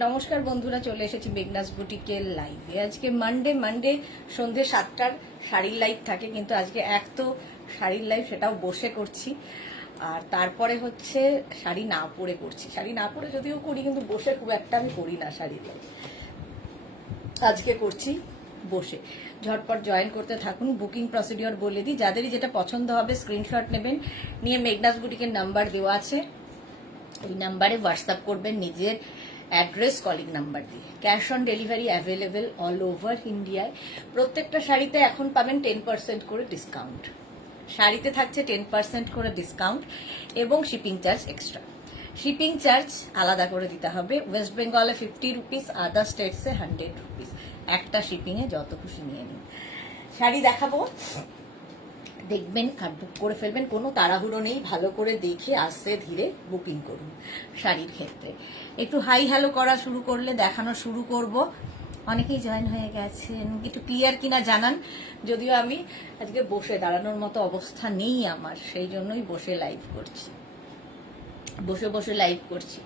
নমস্কার বন্ধুরা, চলে এসেছি মেঘনাস বুটিকের লাইভে। আজকে মানডে সন্ধ্যে 7টার শাড়ির লাইভ থাকে, কিন্তু আজকে এক তো শাড়ির লাইভ, সেটাও বসে করছি। আর তারপরে হচ্ছে শাড়ি না পরে করছি। শাড়ি না পরে যদিও করি, কিন্তু বসে খুব একটা আমি করি না শাড়ির লাইভ। আজকে করছি বসে। ঝটপট জয়েন করতে থাকুন। বুকিং প্রসিডিওর বলে দিই, যাদেরই যেটা পছন্দ হবে স্ক্রিনশট নেবেন, নিয়ে মেঘনাস বুটিকের নাম্বার দেওয়া আছে, ওই নাম্বারে হোয়াটসঅ্যাপ করবেন নিজের অ্যাড্রেস কলিং নাম্বার দিয়ে। Cash on delivery available all over ইন্ডিয়ায়। প্রত্যেকটা শাড়িতে এখন পাবেন 10% করে ডিসকাউন্ট। শাড়িতে থাকছে 10% করে ডিসকাউন্ট এবং shipping charge extra. Shipping charge আলাদা করে দিতে হবে। ওয়েস্ট বেঙ্গলে 50 রুপিস, আদার স্টেটসে 100 রুপিস। একটা শিপিংয়ে যত খুশি নিয়ে নিন। শাড়ি দেখাবো, দেখবেন আর বুক করে ফেলবেন। কোনো তাড়াহুড়ো নেই, ভালো করে দেখে আস্তে ধীরে বুকিং করুন। শাড়ির ক্ষেত্রে একটু হাই হ্যালো করা শুরু করলে দেখানো শুরু করব। অনেকেই জয়েন হয়ে গেছেন, একটু ক্লিয়ার কিনা জানান। যদিও আমি আজকে বসে দাঁড়ানোর মতো অবস্থা নেই আমার, সেই জন্যই বসে লাইভ করছি, বসে লাইভ করছি।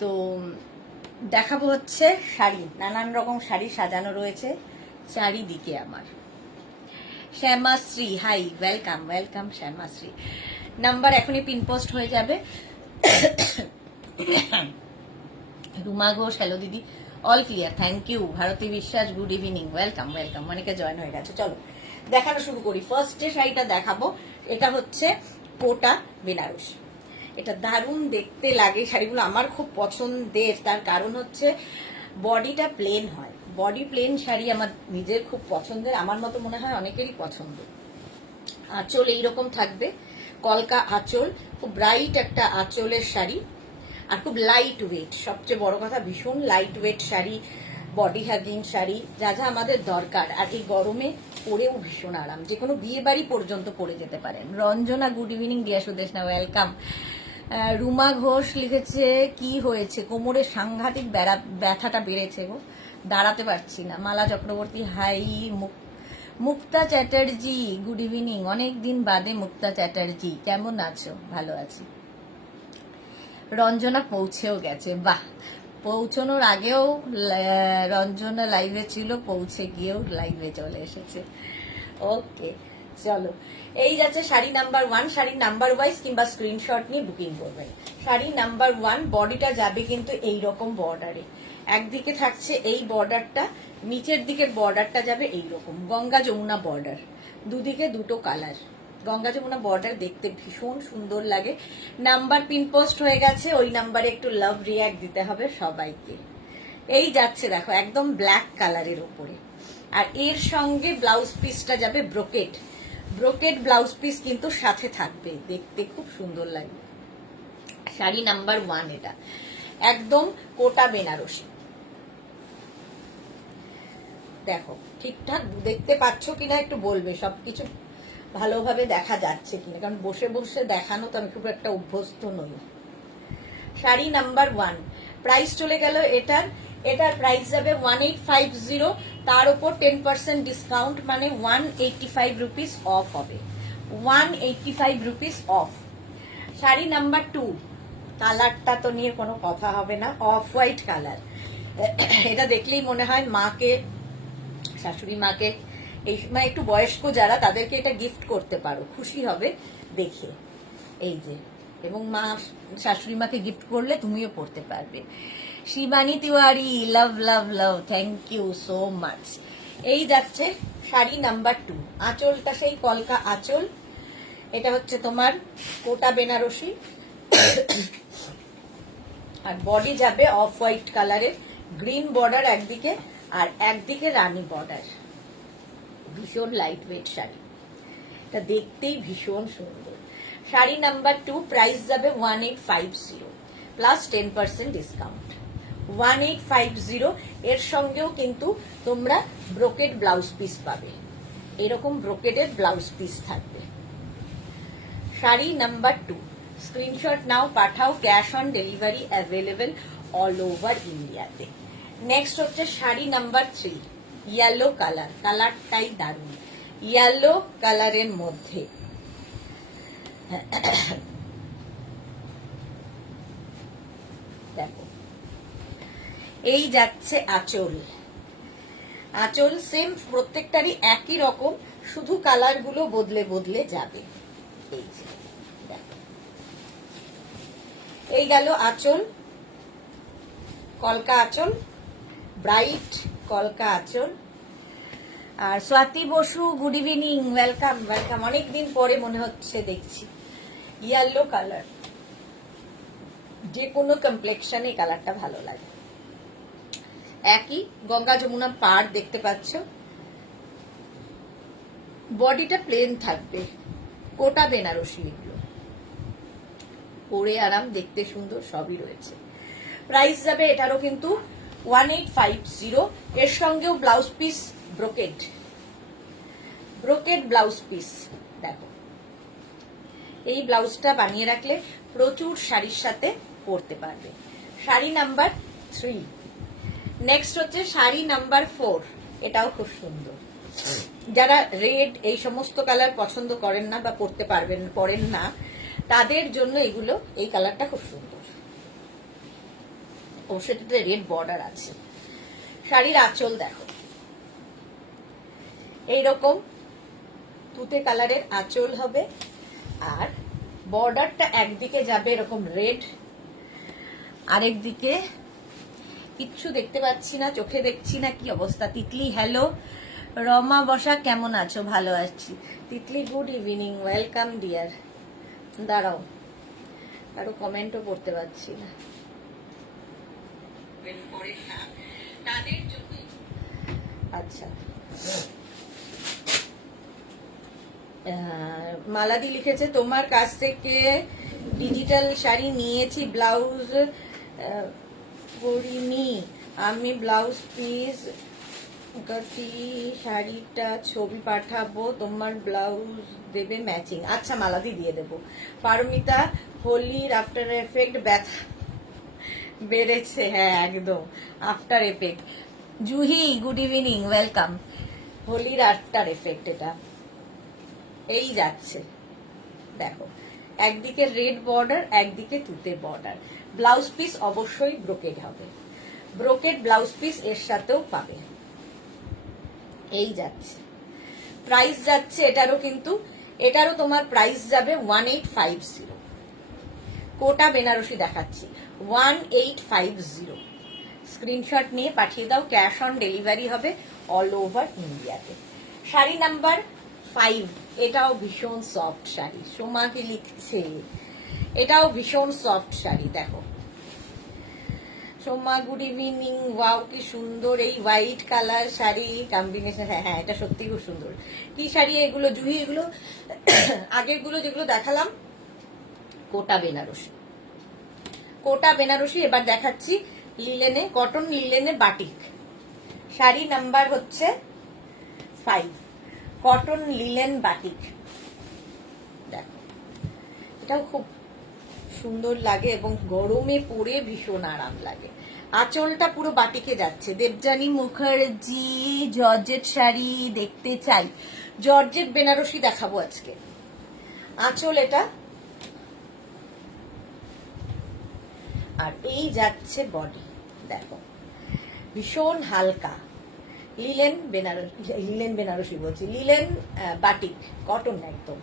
তো দেখাবো হচ্ছে শাড়ি, নানান রকম শাড়ি সাজানো রয়েছে চারিদিকে আমার। Shyamashree, hi, welcome welcome Shyamashree. Number এখনই পিন পোস্ট হয়ে যাবে। রুমা ঘোষ, হ্যালো দিদি, all clear, thank you. Bharati Biswas, good evening, welcome welcome. অনেকে জয়েন হয়ে গেছে। চলো দেখানো শুরু করি। ফার্স্ট যে শাড়িটা দেখাবো, এটা হচ্ছে কোটা বেনারস। এটা দারুণ দেখতে লাগে। শাড়িগুলো আমার খুব পছন্দের, তার কারণ হচ্ছে বডিটা প্লেন হয়। বডি প্লেন শাড়ি আমার নিজের খুব পছন্দের, আমার মতো মনে হয় অনেকেরই পছন্দ। আঁচল এইরকম থাকবে, কলকা আঁচল, খুব ব্রাইট একটা আঁচলের শাড়ি, আর খুব লাইট ওয়েট। সবচেয়ে বড় কথা, ভীষণ light weight sari, body hugging sari, যা যা আমাদের দরকার। আর এই গরমে পরেও ভীষণ আরাম, যে কোনো বিয়ে বাড়ি পর্যন্ত পরে যেতে পারেন। Ranjana, good evening. দিয়া সুদেশনা, ওয়েলকাম। রুমা ঘোষ লিখেছে, কি হয়েছে কোমরে? সাংঘাতিক ব্যথাটা বেড়েছে গো, দাঁড়াতে পারছি না। মালা চক্রবর্তী, হাই। মুক্তা চ্যাটার্জি, গুড ইভিনিং। অনেকদিন বাদে মুক্তা চ্যাটার্জি, কেমন আছো? ভালো আছি। রঞ্জনা পৌঁছেও গেছে, বাহ। পৌঁছানোর আগেও রঞ্জনা লাইভে ছিল, পৌঁছে গিয়েও লাইভে চলে এসেছে। ওকে, চলো। এই যাচ্ছে sari number 1। Sari number wise কিংবা স্ক্রিনশট নিয়ে বুকিং করবেন। শাড়ি নাম্বার 1, বডিটা যাবে কিন্তু এই রকম বর্ডারে। একদিকে থাকছে এই বর্ডারটা, নিচের দিকের বর্ডারটা যাবে এইরকম গঙ্গা যমুনা বর্ডার, দুদিকে দুটো কালার। গঙ্গা যমুনা বর্ডার দেখতে ভীষণ সুন্দর লাগে। নাম্বার পিন পোস্ট হয়ে গেছে, ওই নাম্বারে একটু লাভ রিয়াক্ট দিতে হবে সবাইকে। এই যাচ্ছে দেখো, একদম ব্ল্যাক কালারের উপরে। আর এর সঙ্গে ব্লাউজ পিসটা যাবে ব্রোকেট। ব্রোকেট ব্লাউজ পিস কিন্তু সাথে থাকবে, দেখতে খুব সুন্দর লাগবে। শাড়ি নাম্বার 1 এটা, একদম কোটা বেনারসি। দেখো ঠিকঠাক দেখতে পাচ্ছ কিনা একটু বলবে, সবকিছু ভালোভাবে দেখা যাচ্ছে কিনা, কারণ বসে বসে দেখানো তো আমি খুব একটা অভ্যস্ত নই। শাড়ি নাম্বার 1, প্রাইস চলে গেল এটার। এটার প্রাইস যাবে 1850, তার উপর 10% ডিসকাউন্ট, মানে 185 রুপিস অফ হবে। 185 রুপিস অফ। শাড়ি নাম্বার 2, কালারটা তো নিয়ে কোনো কথা হবে না, অফ হোয়াইট কালার। এটা দেখলেই মনে হয় মাকে, শাশুড়ি মাকে, এই সময় একটু বয়স্ক যারা, তাদেরকে এটা গিফট করতে পারো, খুশি হবে দেখে। এই যে, এবং মা শাশুড়ি মাকে গিফট করলে তুমিও পড়তে পারবে। শিবানী তিওয়ারি, লাভ লাভ লাভ, থ্যাংক ইউ সো মাচ। এই যাচ্ছে শাড়ি নাম্বার 2। আঁচলটা সেই কলকা আঁচল, এটা হচ্ছে তোমার কোটা বেনারসি, আর বডি যাবে অফ হোয়াইট কালারের, গ্রিন বর্ডার একদিকে আর একদিকে রানী বর্ডার। ভীষণ লাইট ওয়েট শাড়ি, এটা দেখতেই ভীষণ সুন্দর। শাড়ি নাম্বার 2, প্রাইস যাবে 1850 প্লাস 10% ডিসকাউন্ট। 1850। এর সঙ্গেও কিন্তু তোমরা ব্রোকেড ব্লাউজ পিস পাবে, এরকম ব্রোকেডের ব্লাউজ পিস থাকবে। শাড়ি নাম্বার 2, স্ক্রিনশট নাও, পাঠাও। Cash on delivery available all over ইন্ডিয়াতে। নেক্সট হচ্ছে শাড়ি নাম্বার 3, ইয়েলো কালার। কালারটাই দারুণ, ইয়েলো কালারের মধ্যে। দেখো এই যাচ্ছে আঁচল। আঁচল সেম, প্রত্যেকটারই একই রকম, শুধু কালার গুলো বদলে বদলে যাবে। এই যে দেখো, এই গেল আঁচল, কলকা আঁচল, ব্রাইট কলকা আঁচল। আর Swati Basu, good evening, welcome welcome. অনেকদিন পরে মনে হচ্ছে দেখছি। ইয়েলো কালার, যে কোনো কমপ্লেক্সনে এই কালারটা ভালো লাগে। একই গঙ্গা যমুনা পাড় দেখতে পাচ্ছ। বডিটা প্লেন থাকবে, কোটা বেনারসি, এগুলো পরে আরাম, দেখতে সুন্দর, সবই রয়েছে। প্রাইস যাবে এটারও কিন্তু 1850। এর সঙ্গেও blouse piece brocade, brocade blouse piece. দেখো, এই ব্লাউজটা বানিয়ে রাখলে প্রচুর শাড়ির সাথে পরতে পারবে। শাড়ি নাম্বার 3। নেক্সট হচ্ছে শাড়ি নাম্বার 4। এটাও খুব সুন্দর। যারা রেড এই সমস্ত কালার পছন্দ করেন না বা পরতে পরেন না, তাদের জন্য এগুলো, এই কালারটা খুব সুন্দর। ও সেটাতে রেড বর্ডার আছে। শাড়ির আঁচল দেখো, এইরকম তুতে কালারের আঁচল হবে, আর বর্ডারটা একদিকে যাবে এরকম রেড, আরেক দিকে কিচ্ছু দেখতে পাচ্ছি না, চোখে দেখছি না, কি অবস্থা। তিতলি হ্যালো, রমা বসা কেমন আছো? ভালো আছি। Titli good evening, welcome deer. দাঁড়াও, কারো কমেন্টও পড়তে পারছি না। আচ্ছা, মালাদি লিখেছে তোমার কাছ থেকে ডিজিটাল শাড়ি নিয়েছি, ব্লাউজ করিনি আমি, ব্লাউজ পিস কাটি, শাড়িটা ছবি পাঠাবো, তোমার ব্লাউজ দেবে ম্যাচিং। আচ্ছা মালাদি দিয়ে দেবো। পারমিতা, হোলির আফটার এফেক্ট ব্যথা বেড়েছে। হ্যাঁ একদম after effect. Juhi good evening, welcome. হোলির আফটার এফেক্ট এটা। এই যাচ্ছে দেখো, একদিকে রেড বর্ডার, একদিকে তুতে বর্ডার। ব্লাউজ পিস অবশ্যই ব্রোকেড হবে, ব্রোকেড ব্লাউজ পিস এর সাথেও পাবে। এই যাচ্ছে, প্রাইস যাচ্ছে এটারও কিন্তু, এটারও তোমার প্রাইস যাবে 1850। কোটা বেনারসি দেখাচ্ছি, 1850। স্ক্রিনশট নিয়ে পাঠিয়ে দাও, ক্যাশ অন ডেলিভারি হবে অল ওভার ইন্ডিয়াতে। শাড়ি নাম্বার 5, এটাও ভীষণ সফট শাড়ি। সোমাকে লিখছে, এটাও ভীষণ সফট শাড়ি। দেখো সোমা গুড ইভিনিং, ওয়াও কি সুন্দর এই হোয়াইট কালার শাড়ি কম্বিনেশন। হ্যাঁ হ্যাঁ, এটা সত্যি খুব সুন্দর। কি শাড়ি এগুলো জুহি? এগুলো আগেরগুলো যেগুলো দেখালাম কোটা বেনারসি, কোটা বেনারসি। এবার দেখাচ্ছি লিলেনে, কটন লিলেনে বাটিক। শাড়ি নাম্বার হচ্ছে 5, কটন লিলেন বাটিক। দেখো, এটাও খুব সুন্দর লাগে এবং গরমে পরে ভীষণ আরাম লাগে। আঁচলটা পুরো বাটিকে যাচ্ছে। দেবযানী মুখার্জি, জর্জেট শাড়ি দেখতে চাই, জর্জেট বেনারসি দেখাবো আজকে। আঁচল এটা, আর এই যাচ্ছে বডি। দেখো ভীষণ হালকা লিলেন বেনারসি, লিলেন বেনারসি বলছি, লিলেন বাটিক, কটন একদম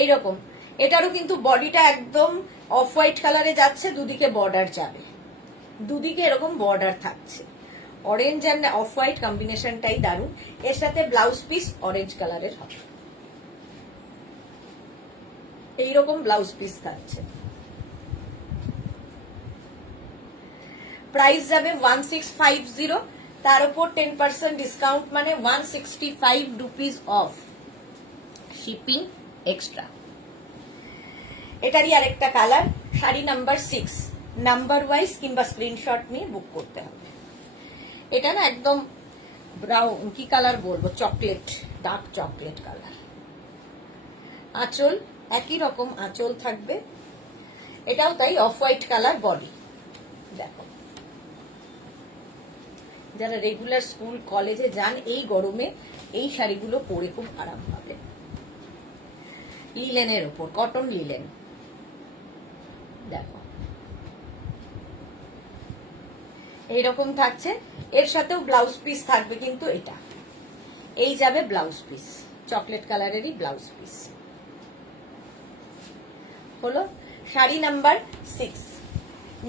এইরকম। এটারও কিন্তু বডিটা একদম অফ হোয়াইট কালারে যাচ্ছে, দুদিকে বর্ডার যাবে, দুদিকে এরকম বর্ডার থাকছে। অরেঞ্জ অ্যান্ড অফ হোয়াইট কম্বিনেশনটাই দারুণ। এর সাথে ব্লাউজ পিস অরেঞ্জ কালারের হবে, এইরকম ব্লাউজ পিস থাকছে। প্রাইস যাবে 1650, তার উপর 10% ডিসকাউন্ট, মানে 165 রুপিস অফ, শিপিং এক্সট্রা। এটারই আরেকটা colour. Sari number 6, number wise কিংবা স্ক্রিনশট নিয়ে বুক করতে হবে। এটা না একদম ব্রাউন, কি কালার বলবো, চকলেট, ডার্ক চকলেট কালার। আঁচল একই রকম আঁচল থাকবে, এটাও তাই অফ হোয়াইট কালার বডি। দেখো, যারা রেগুলার স্কুল কলেজে যান এই গরমে এই শাড়িগুলো পরে খুব আরাম পাবে। লিলেনের ওপর, কটন লিলেন। দেখো এইরকম থাকছে। এর সাথেও ব্লাউজ পিস থাকবে, কিন্তু এটা এই যাবে ব্লাউজ পিস, চকলেট কালারেরই ব্লাউজ পিস হলো। শাড়ি নাম্বার 6।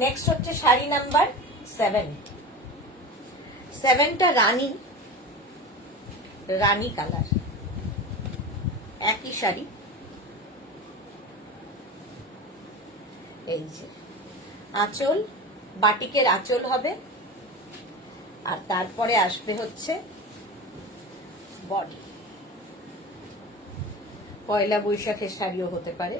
নেক্সট হচ্ছে শাড়ি নাম্বার 7। 7টা রানী কালার, একই শাড়ি। এই যে আঁচল, বাটিকের আঁচল হবে, আর তারপরে আসবে হচ্ছে বডি। পয়লা বৈশাখের শাড়িও হতে পারে।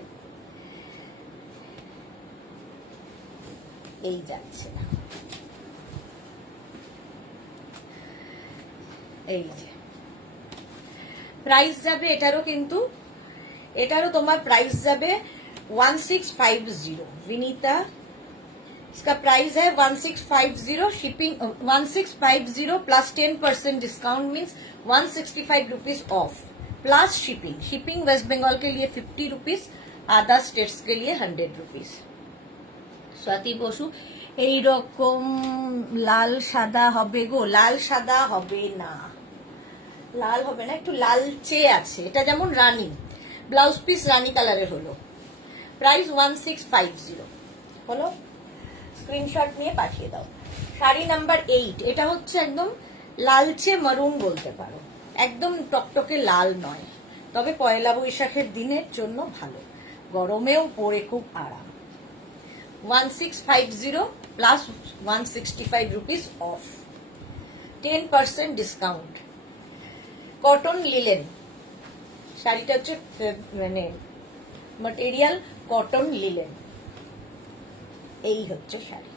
এই যাচ্ছে না, এই যে প্রাইস যাবে এটারও, কিন্তু এটারও তোমার প্রাইস যাবে 1650। विनीता, इसका प्राइस है 1650, shipping 1650 plus 10% discount means 165 rupees off plus shipping. Shipping West Bengal के लिए 50 रुपीज, अदर स्टेट्स के लिए 100 रुपीज। स्वाति बसु, এই রকম লাল সাদা হবে গো? লাল সাদা হবে না, লাল হবে না, একটু লালচে আছে। এটা যেমন রানী, ব্লাউজ পিস রানী কালারের হলো। প্রাইস 1650 হলো। স্ক্রিনশট নিয়ে পাঠিয়ে দাও। শাড়ি নাম্বার 8, এটা হচ্ছে একদম লালচে মারুন বলতে পারো, একদম টকটকে লাল নয়, তবে পয়লা বৈশাখের দিনের জন্য ভালো, গরমেও পরে খুব আরাম। 1650 plus 165 rupees of, 10% discount. Cotton linen, শাড়িটা হচ্ছে মানে ম্যাটেরিয়াল কটন লিলেন। এই হচ্ছে শাড়ি,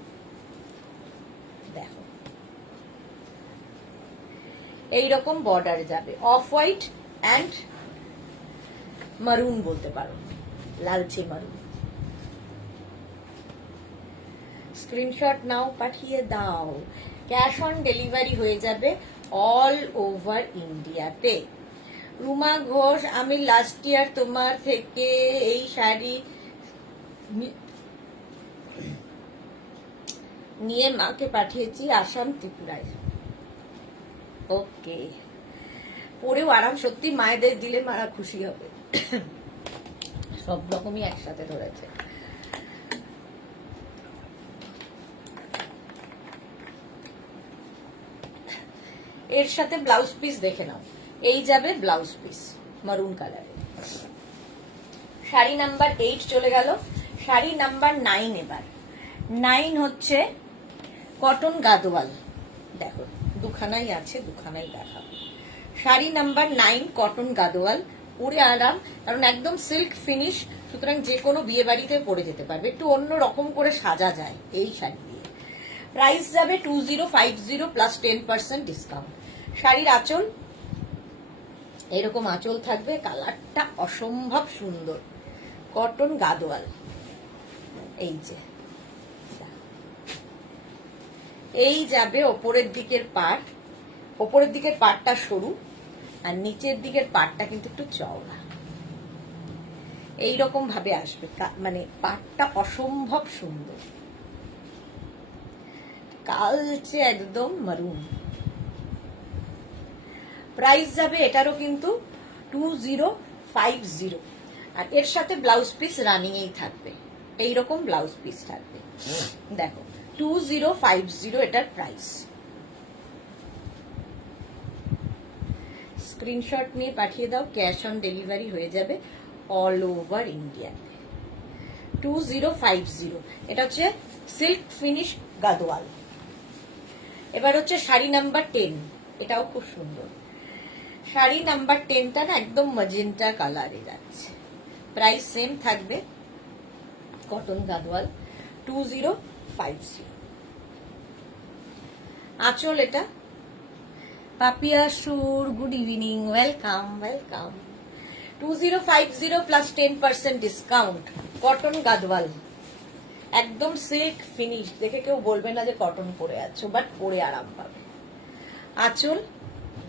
দেখো এইরকম বর্ডার যাবে, অফ হোয়াইট অ্যান্ড মারুন বলতে পারো, লালচে মারুন। স্ক্রিনশট নাও, পাঠিয়ে দাও। ক্যাশ অন ডেলিভারি হয়ে যাবে অল ওভার ইন্ডিয়াতে। রুমা ঘোষ, আমি লাস্ট ইয়ার তোমার থেকে এই শাড়ি নিয়ে মাকে পাঠিয়েছি আসাম ত্রিপুরায়। ওকে, পরেও আরাম, সত্যি মায়েদের দিলে মারা খুশি হবে। সব রকমই একসাথে ধরেছে। এর সাথে ব্লাউজ পিস দেখে নাও, এই যাবে ব্লাউজ পিস মারুন কালারে। শাড়ি নাম্বার 8 চলে গেল। শাড়ি নাম্বার 9। এবার 9 হচ্ছে কটন গাদোয়াল। দেখো দুখানাই আছে, দুখানাই দেখাবো। শাড়ি নাম্বার 9 কটন গাদোয়াল, পরে আরাম, কারণ একদম সিল্ক ফিনিশ, সুতরাং যে কোনো বিয়ে বাড়িতে পরে যেতে পারবে, একটু অন্য রকম করে সাজা যায় এই শাড়ি দিয়ে। প্রাইস যাবে 2050 প্লাস 10% ডিসকাউন্ট। শাড়ির আঁচল এরকম আঁচল থাকবে, কালারটা অসম্ভব সুন্দর, কটন গাদোয়াল। এই যে এই যাবে ওপরের দিকের পাট, ওপরের দিকের পাটটা সরু আর নিচের দিকের পাটটা কিন্তু একটু চওড়া, এইরকম ভাবে আসবে, মানে পাটটা অসম্ভব সুন্দর, কালচে একদম মারুন। প্রাইস যাবে এটারও কিন্তু 2050, আর এর সাথে ব্লাউজ পিস রানিং এই থাকবে, এইরকম ব্লাউজ পিস থাকবে। দেখো 2050 এটার প্রাইস। স্ক্রিনশট নিয়ে পাঠিয়ে দাও, ক্যাশ অন ডেলিভারি হয়ে যাবে অল ওভার ইন্ডিয়াতে। 2050, এটা হচ্ছে সিল্ক ফিনিশ গাদোয়াল। এবার হচ্ছে শাড়ি নাম্বার 10, এটাও খুব সুন্দর। শাড়ি নাম্বার 10টা না একদম ম্যাজেন্টা কালারে যাচ্ছে, প্রাইস সেম থাকবে, কটন গাদোয়াল 2050। আঁচল এটা, পাপিয়া সুর, good evening, welcome welcome. 2050 plus 10% discount, cotton Gadwal, একদম সিল্ক ফিনিশ, দেখে কেউ বলবে না যে কটন পরে আছো, বাট পরে আরাম পাবে। আঁচল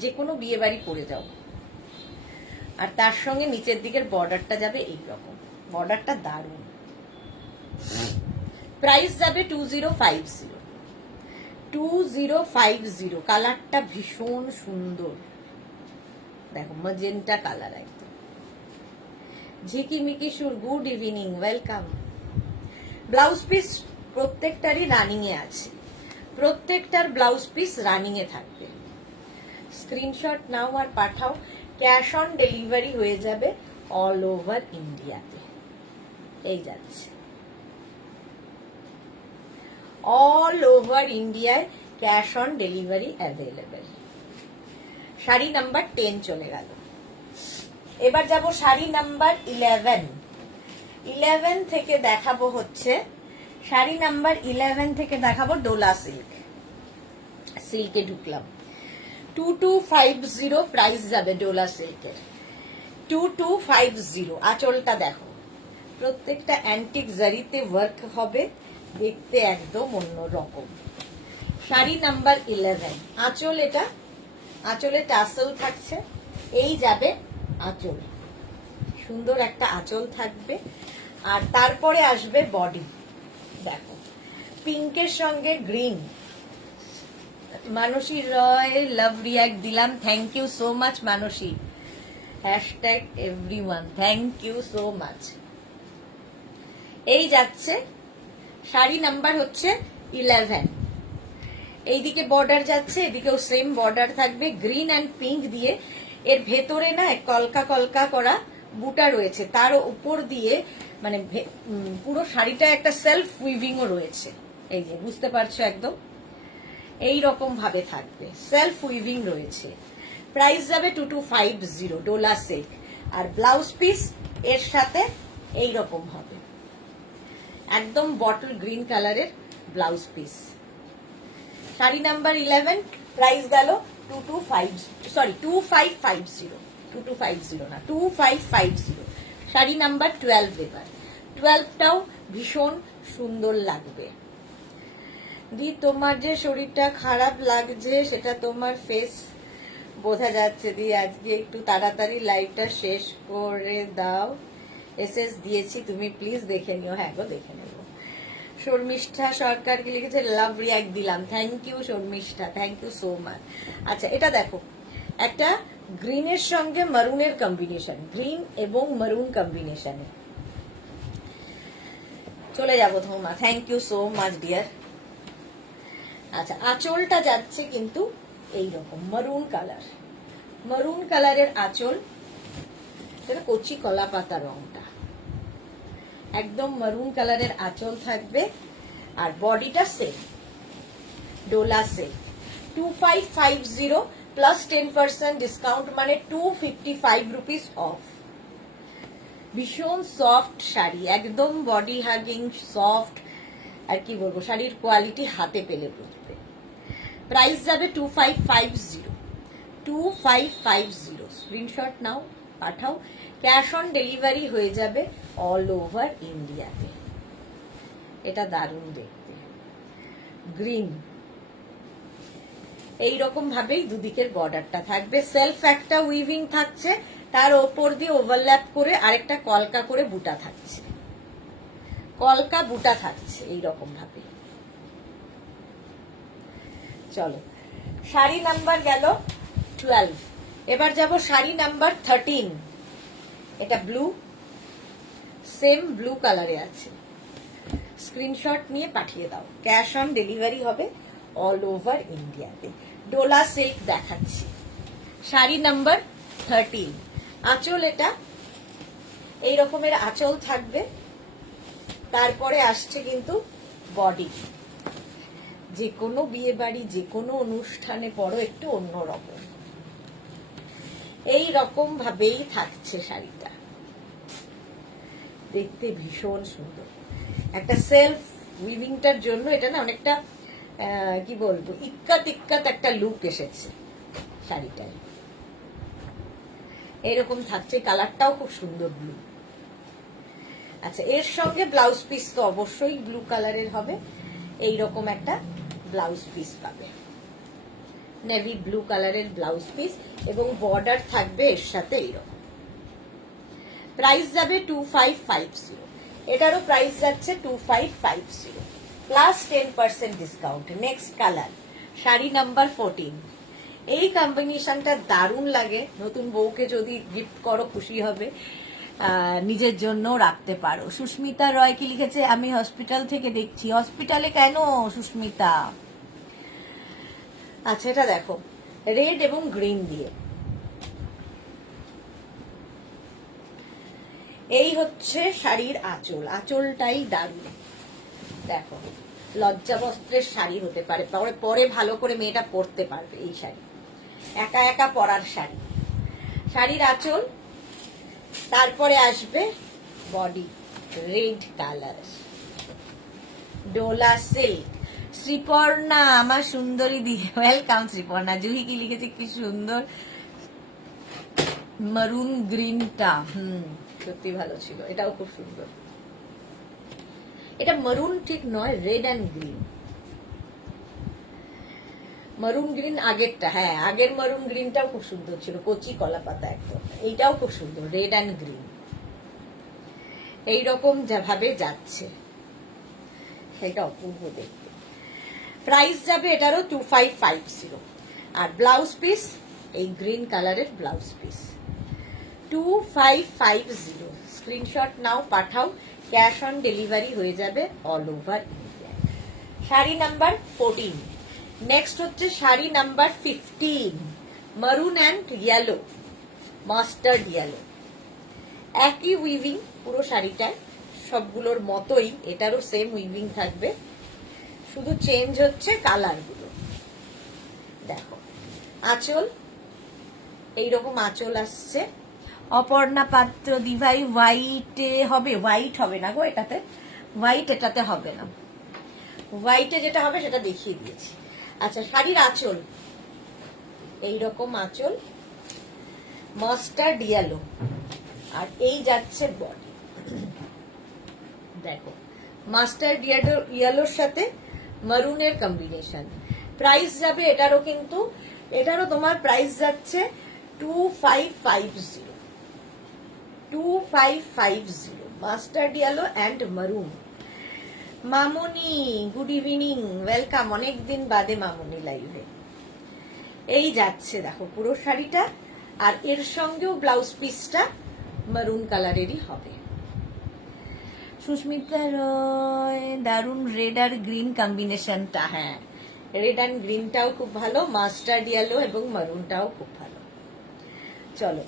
যে কোনো বিয়ে বাড়ি পরে যাও, আর তার সঙ্গে নিচের দিকের বর্ডারটা যাবে এইরকম, বর্ডারটা দারুণ। প্রাইস যাবে 2050। 2050, কালারটা ভীষণ সুন্দর, দেখো ম্যাজেন্টা কালার একদম ঝিকিমিকি সুর। Good evening, welcome. Blouse piece প্রত্যেকটারই রানিং এ আছে, প্রত্যেকটার ব্লাউজ পিস রানিং এ থাকবে। স্ক্রিনশট নাও আর পাঠাও, ক্যাশ অন ডেলিভারি হয়ে যাবে অল ওভার ইন্ডিয়াতে। এই যাচ্ছে অল ওভার ইন্ডিয়ায় cash on delivery available. Sari number 10 চলে গেল, এবার যাব শাড়ি নাম্বার 11। 11 থেকে দেখাবো হচ্ছে, শাড়ি নাম্বার 11 থেকে দেখাবো ডোলা সিল্ক। সিল্কে ঢুকলাম, 2250 প্রাইস যাবে ডোলা সিল্কের, 2250। আঁচলটা দেখো, প্রত্যেকটা অ্যান্টিক জারিতে ওয়ার্ক হবে, দেখতে একদম অন্যরকম। শাড়ি নাম্বার 11, আঁচল এটা, আঁচলে টাসেল থাকছে, এই যাবে আঁচল, সুন্দর একটা আঁচল থাকবে। আর তারপরে আসবে বডি, দেখো পিঙ্কের সঙ্গে green. Mansi Roy love react দিলাম, thank you so much Mansi, hashtag everyone, thank you so much. এই যাচ্ছে শাড়ি নাম্বার হচ্ছে 11। এইদিকে বর্ডার যাচ্ছে, এদিকেও সেম বর্ডার থাকবে, গ্রিন অ্যান্ড পিঙ্ক দিয়ে। এর ভেতরে না কলকা কলকা করা বুটা রয়েছে, তার উপর দিয়ে মানে পুরো শাড়িটা একটা সেলফ উইভিংও রয়েছে, এই যে বুঝতে পারছো একদম এই রকম ভাবে থাকবে, সেলফ উইভিং রয়েছে। প্রাইস যাবে 2250 ডোলা সিল্ক। আর ব্লাউজ পিস এর সাথে এই রকম হবে, একদম বটল গ্রিন কালারের blouse piece. Sari number 11, price গেল 2550, 2250 না 2550। শাড়ি নাম্বার 12, এবার 12টাও ভীষণ সুন্দর লাগবে। দি তোমার যে শরীরটা খারাপ লাগছে সেটা তোমার ফেস বোঝা যাচ্ছে। দি আজকে একটু তাড়াতাড়ি লাইভটা শেষ করে দাও, এসএস দিয়েছি, তুমি প্লিজ দেখে নিও। হ্যাঁ গো দেখে নেব। শর্মিষ্ঠা সরকারকে লিখেছে লাভ রিয়াক্ট দিলাম, thank you Sharmistha, thank you so much. আচ্ছা এটা দেখো, একটা গ্রিনের সঙ্গে মারুনের কম্বিনেশন, গ্রিন এবং মারুন কম্বিনেশনে চলে যাবো তোমার, thank you so much dear. আচ্ছা আঁচলটা যাচ্ছে কিন্তু এইরকম মারুন কালার, মারুন কালারের আঁচল, সেটা কচি কলা পাতা রংটা, একদম মারুন কালারের আঁচল থাকবে। আর বডিটা same Dola same, 2550 plus 10% discount, মানে 255 রুপিস অফ। ভীষণ সফট শাড়ি, একদম বডি হাগিং সফট, আর কি বলবো, শাড়ির কোয়ালিটি হাতে পেলে বুঝবে। প্রাইস যাবে 2550, স্ক্রিনশট নাও পাঠাও, ক্যাশ অন ডেলিভারি হয়ে যাবে অল ওভার ইন্ডিয়াতে। এটা দারুণ দেখতে, গ্রিন, এইরকম ভাবেই দুদিকের বর্ডারটা থাকবে, সেলফ একটা উইভিং থাকছে, তার ওপর দিয়ে ওভারল্যাপ করে আরেকটা কলকা করে বুটা থাকছে, কলকা বুটা থাকছে এইরকম ভাবে। চলো শাড়ি নাম্বার গেল 12, এবার যাব শাড়ি নাম্বার 13। এটা ব্লু, সেম ব্লু কালারে আছে, স্ক্রিনশট নিয়ে পাঠিয়ে দাও, ক্যাশ অন ডেলিভারি হবে অল ওভার ইন্ডিয়াতে। ডোলা সিল্ক দেখাচ্ছি, শাড়ি নাম্বার 13। আঁচল এটা এই রকমের আঁচল থাকবে, তারপরে আসছে কিন্তু বডি, যে কোনো বিয়ে বাড়ি যে কোনো অনুষ্ঠানে পরো একটু অন্যরকম, এই রকম ভাবেই থাকছে শাড়িটা, দেখতে ভীষণ সুন্দর। একটা সেলফ উইভিংটার জন্য এটা না অনেকটা কি বলবো, ইক্কাত ইক্কাত একটা লুক এসেছে শাড়িটায়, এরকম থাকছে, কালারটাও খুব সুন্দর ব্লু। আচ্ছা এর সঙ্গে ব্লাউজ পিস তো অবশ্যই ব্লু কালারের হবে, এইরকম একটা ব্লাউজ পিস পাবে, নেভি ব্লু কালারের ব্লাউজ পিস, এবং বর্ডার থাকবে এর সাথে এইরকম। প্রাইস যাবে 2550, এটারও প্রাইস যাচ্ছে 2550 plus 10% discount. Next colour sari number 14। এই কম্বিনেশনটা দারুণ লাগে, নতুন বউকে যদি গিফট করো খুশি হবে, নিজের জন্য রাখতে পারো। সুস্মিতা রয় কি লিখেছে, আমি হসপিটাল থেকে দেখছি। হসপিটালে কেন সুস্মিতা? আচ্ছা এটা দেখো, রেড এবং গ্রিন দিয়ে, এই হচ্ছে শাড়ির আঁচল। আঁচলটাই দারুণ, দেখো লজ্জা বস্ত্রের শাড়ি হতে পারে, পরে ভালো করে মেয়েটা পরতে পারবে এই শাড়ি, একা একা পরার শাড়ি। শাড়ির আঁচল, তারপরে আসবে body, red colour, Dola silk. Sriparna আমার সুন্দরী দি, ওয়েলকাম শ্রীপর্ণা। জুহি কি লিখেছে, কি সুন্দর মারুন গ্রিনটা, সত্যি ভালো ছিল, এটাও খুব সুন্দর। এটা মারুন ঠিক নয়, রেড অ্যান্ড গ্রিন। মারুন গ্রিন আগেরটা, হ্যাঁ আগের মারুন গ্রিনটাও খুব সুন্দর ছিল, কচি কলা পাতা একদম। এইটাও খুব সুন্দর, রেড অ্যান্ড গ্রিন, এইরকম ভাবে যাচ্ছে, সেটা অপূর্ব দেখতে। প্রাইস যাবে এটারও 2550। আর ব্লাউজ পিস, এই গ্রিন কালারের ব্লাউজ পিস 2550। স্ক্রিনশট নাও, পাঠাও, ক্যাশ অন ডেলিভারি হয়ে যাবে all over India. Sari number 14। Next হচ্ছে শাড়ি নাম্বার 15, মারুন অ্যান্ড ইয়েলো, মাস্টার্ড ইয়েলো। একই উইভিং পুরো শাড়িটায়, সবগুলোর মতোই এটারও সেম উইভিং থাকবে, শুধু চেঞ্জ হচ্ছে কালারগুলো। দেখো আঁচল, এইরকম আঁচল আসছে। অপর্ণা পাত্র, দিভাই হোয়াইটে হবে, হোয়াইট হবে না গো এটাতে, হোয়াইট এটাতে হবে না, হোয়াইটে যেটা হবে সেটা দেখিয়ে দিয়েছি। আচ্ছা শাড়ির আঁচল, এইরকম আঁচল, মাস্টার্ড ইয়েলো, আর এই যাচ্ছে বডি। দেখো মাস্টার্ড ইয়েলোর সাথে মারুনের কম্বিনেশন। প্রাইস যাবে এটারও, কিন্তু এটারও তোমার প্রাইস যাচ্ছে 2550, 2550, মাস্টার্ড ইয়েলো অ্যান্ড মারুন। মামনি গুড ইভিনিং, ওয়েলকাম, অনেকদিন বাদে মামনি লাইভে। এই যাচ্ছে দেখো পুরো শাড়িটা, আর এর সঙ্গেও ব্লাউজ পিসটা মারুন কালারেরই হবে। সুস্মিতা রয়, দারুন রেড আর গ্রিন কম্বিনেশনটা, হ্যাঁ রেড অ্যান্ড গ্রিনটাও খুব ভালো, মাস্টার্ড ইয়েলো এবং মারুনটাও খুব ভালো। চলো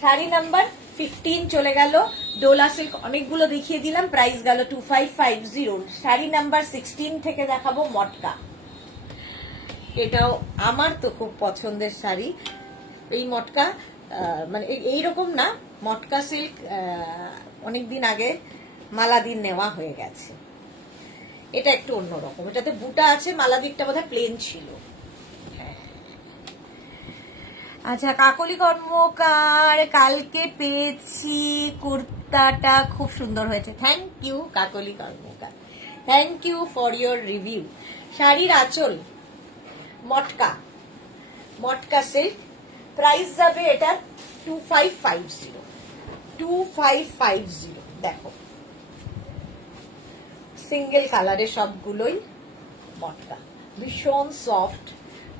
শাড়ি নাম্বার 15 চলে গেল। ডোলা সিল্ক অনেকগুলো দেখিয়ে দিলাম, প্রাইস গেল 2550। শাড়ি নাম্বার 16 থেকে দেখাবো মটকা। এটাও আমার তো খুব পছন্দের শাড়ি। এই মটকা মানে এইরকম না, মটকা সিল্ক অনেকদিন আগে মালাদির নেওয়া হয়ে গেছে। এটা একটু অন্যরকম, এটাতে বুটা আছে, মালাদিরটা বোধহয় প্লেন ছিল। আচ্ছা কাকলি কর্মকার, কালকে পেয়েছি, কুর্তাটা খুব সুন্দর হয়েছে। Thank you Kakoli Karmakar, thank you for your review. শাড়ির আঁচল মটকা, মটকা সিল্ক, প্রাইস যাবে এটা 2550, 2550। দেখো সিঙ্গেল কালারের সবগুলোই মটকা, ভীষণ সফট,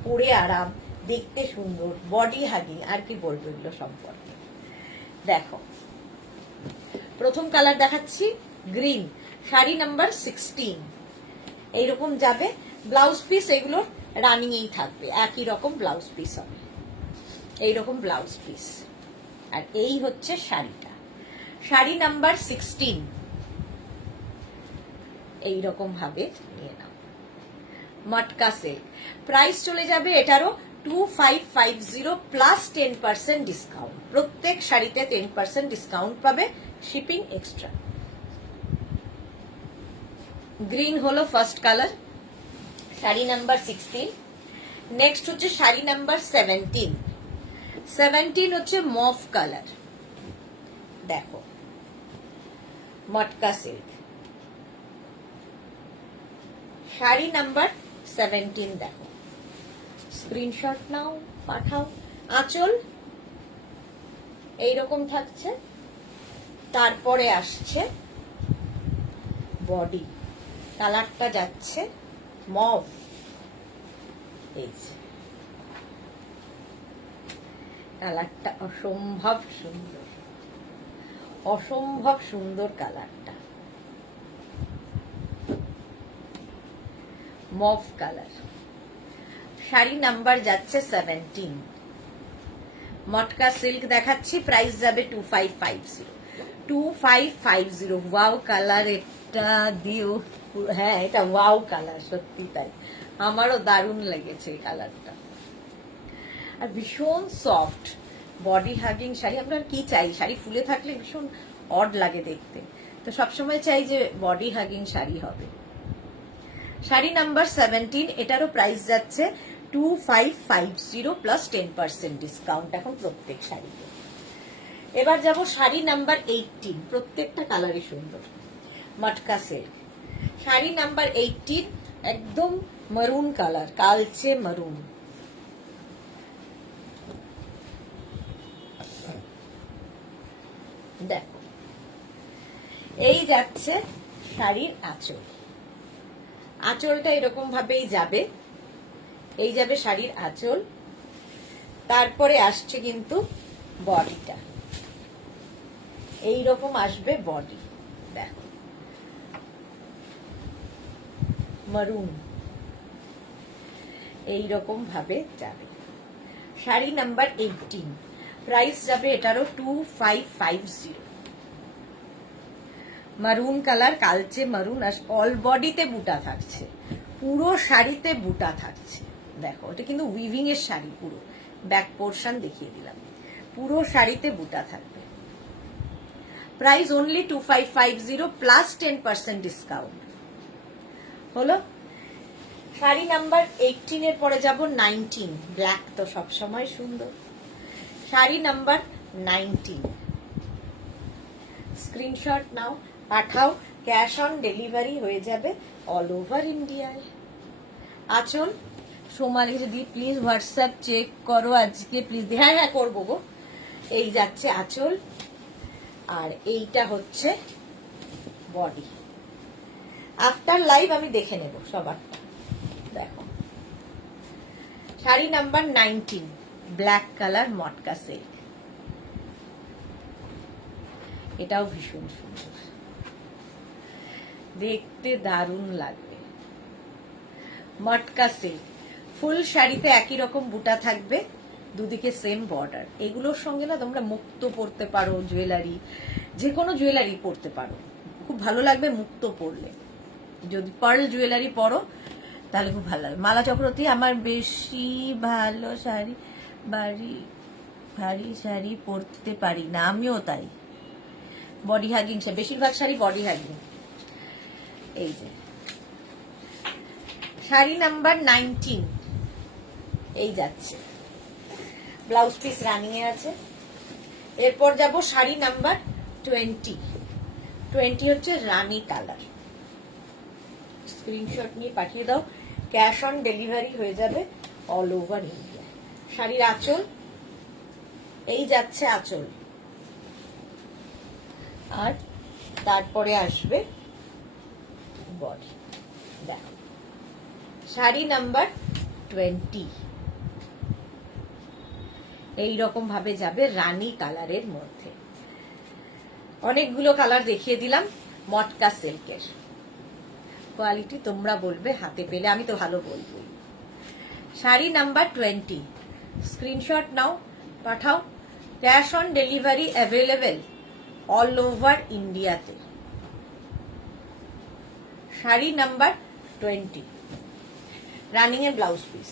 পরে আরাম, দেখতে সুন্দর, বডি হাগিং, আর কি বলবো এগুলো সম্পর্কে। দেখো প্রথম কালার দেখাচ্ছি গ্রিন, শাড়ি নাম্বার 16, এইরকম যাবে। ব্লাউজ পিস এগুলো রানিংয়েই থাকবে, একই রকম ব্লাউজ পিস হবে, এইরকম ব্লাউজ পিস। আর এই হচ্ছে শাড়িটা, শাড়ি নাম্বার 16, এইরকম ভাবে নিয়ে নাও। মটকা সিল্ক, প্রাইস চলে যাবে এটারও 2550 প্লাস 10% ডিসকাউন্ট। প্রত্যেক শাড়িতে 10% ডিসকাউন্ট পাবে, শিপিং এক্সট্রা। গ্রিন হলো first colour, sari number 16। Next হচ্ছে শাড়ি নাম্বার 17। 17 হচ্ছে মফ কালার, দেখো মটকা সিল্ক, শাড়ি নাম্বার 17 দেখো, স্ক্রিনশট নাও, পাঠাও। আঁচল এইরকম থাকছে, তারপরে আসছে বডি, কালারটা যাচ্ছে মভ, এই যে কালারটা অসম্ভব সুন্দর, অসম্ভব সুন্দর কালারটা, মভ কালার। শাড়ি নাম্বার যাচ্ছে 17, মটকা সিল্ক দেখাচ্ছি, প্রাইস যাবে 2550। 2550। ওয়াও কালার, এটা দিও। হ্যাঁ, এটা ওয়াও কালার, সত্যি তাই, আমারও দারুণ লেগেছে এই কালারটা। আর ভীষণ সফট, বডি হাগিং শাড়ি। আমরা কি চাই, শাড়ি ফুলে থাকলে ভীষণ অড লাগে দেখতে, তো সবসময় চাই যে বডি হাগিং শাড়ি হবে। শাড়ি নাম্বার 17, এটারও প্রাইস যাচ্ছে 2550 প্লাস 10% ডিসকাউন্ট এখন প্রত্যেক শাড়িতে। এবার যাব শাড়ি নাম্বার 18, প্রত্যেকটা কালারই সুন্দর, মটকা সিল্ক। শাড়ি নাম্বার 18 একদম মারুন কালার, কালচে মারুন। দেখো, এই যাচ্ছে শাড়ির আঁচল, আঁচলটা এরকম ভাবেই যাবে, এই যাবে শাড়ির আঁচল। তারপরে আসছে কিন্তু বডিটা, এইরকম আসবে বডি, দেখো মারুন, এইরকম ভাবে যাবে। শাড়ি নাম্বার 18, প্রাইস যাবে এটারও 2550। মারুন কালার, কালচে মারুন, আর অল বডিতে বুটা থাকছে, পুরো শাড়িতে বুটা থাকছে। দেখো, এটা কিন্তু উইভিং এর শাড়ি, পুরো ব্যাক পোর্শন দেখিয়ে দিলাম, পুরো শাড়িতে বুটা থাকবে। প্রাইস অনলি 2550 প্লাস 10% ডিসকাউন্ট হলো। শাড়ি নাম্বার 18 এর পরে যাব 19, ব্ল্যাক তো সবসময় সুন্দর। শাড়ি নাম্বার 19, স্ক্রিনশট নাও, পাঠাও, ক্যাশ অন ডেলিভারি হয়ে যাবে অল ওভার ইন্ডিয়ায়। আঁচল সোমালি যদি প্লিজ হোয়াটসঅ্যাপ চেক করো আজকে প্লিজ। হ্যাঁ হ্যাঁ করবো গো। এই যাচ্ছে আঁচল, আর এইটা হচ্ছে বডি। আফটার লাইভ আমি দেখে নেব সবারটা। দেখো, sari number 19, black colour matka silk, এটাও ভীষণ সুন্দর, দেখতে দারুণ লাগবে। মটকা সিল্ক, ফুল শাড়িতে একই রকম বুটা থাকবে, দুদিকে সেম বর্ডার। এগুলোর সঙ্গে না তোমরা মুক্ত পরতে পারো, জুয়েলারি, যে কোনো জুয়েলারি পরতে পারো, খুব ভালো লাগবে মুক্ত পরলে। যদি পার্ল জুয়েলারি পরো তাহলে খুব ভালো লাগবে। মালা চক্রবর্তী, আমার বেশি ভালো শাড়ি, ভারী শাড়ি পরতে পারি না, আমিও তাই। বডি হাগিং, বেশিরভাগ শাড়ি বডি হাগিং। এই যে শাড়ি নাম্বার 19, এই যাচ্ছে, ব্লাউজ পিস রানিং এ আছে। এরপর যাব শাড়ি নাম্বার 20, 20 হচ্ছে রানী কালার। স্ক্রিনশট নিয়ে পাঠিয়ে দাও, ক্যাশ অন ডেলিভারি হয়ে যাবে অল ওভার ইন্ডিয়া। শাড়ির আঁচল, এই যাচ্ছে আঁচল, আর তারপরে আসবে বডি। দেখো, শাড়ি নাম্বার 20 এইরকম ভাবে যাবে রানী কালারের মধ্যে। অনেকগুলো কালার দেখিয়ে দিলাম। মটকা সিল্কের কোয়ালিটি তোমরা বলবে হাতে পেলে, আমি তো ভালো বলবই। শাড়ি নাম্বার 20, স্ক্রিনশট নাও, পাঠাও, cash on delivery available all over ইন্ডিয়াতে। শাড়ি নাম্বার 20, রানিং এর ব্লাউজ পিস।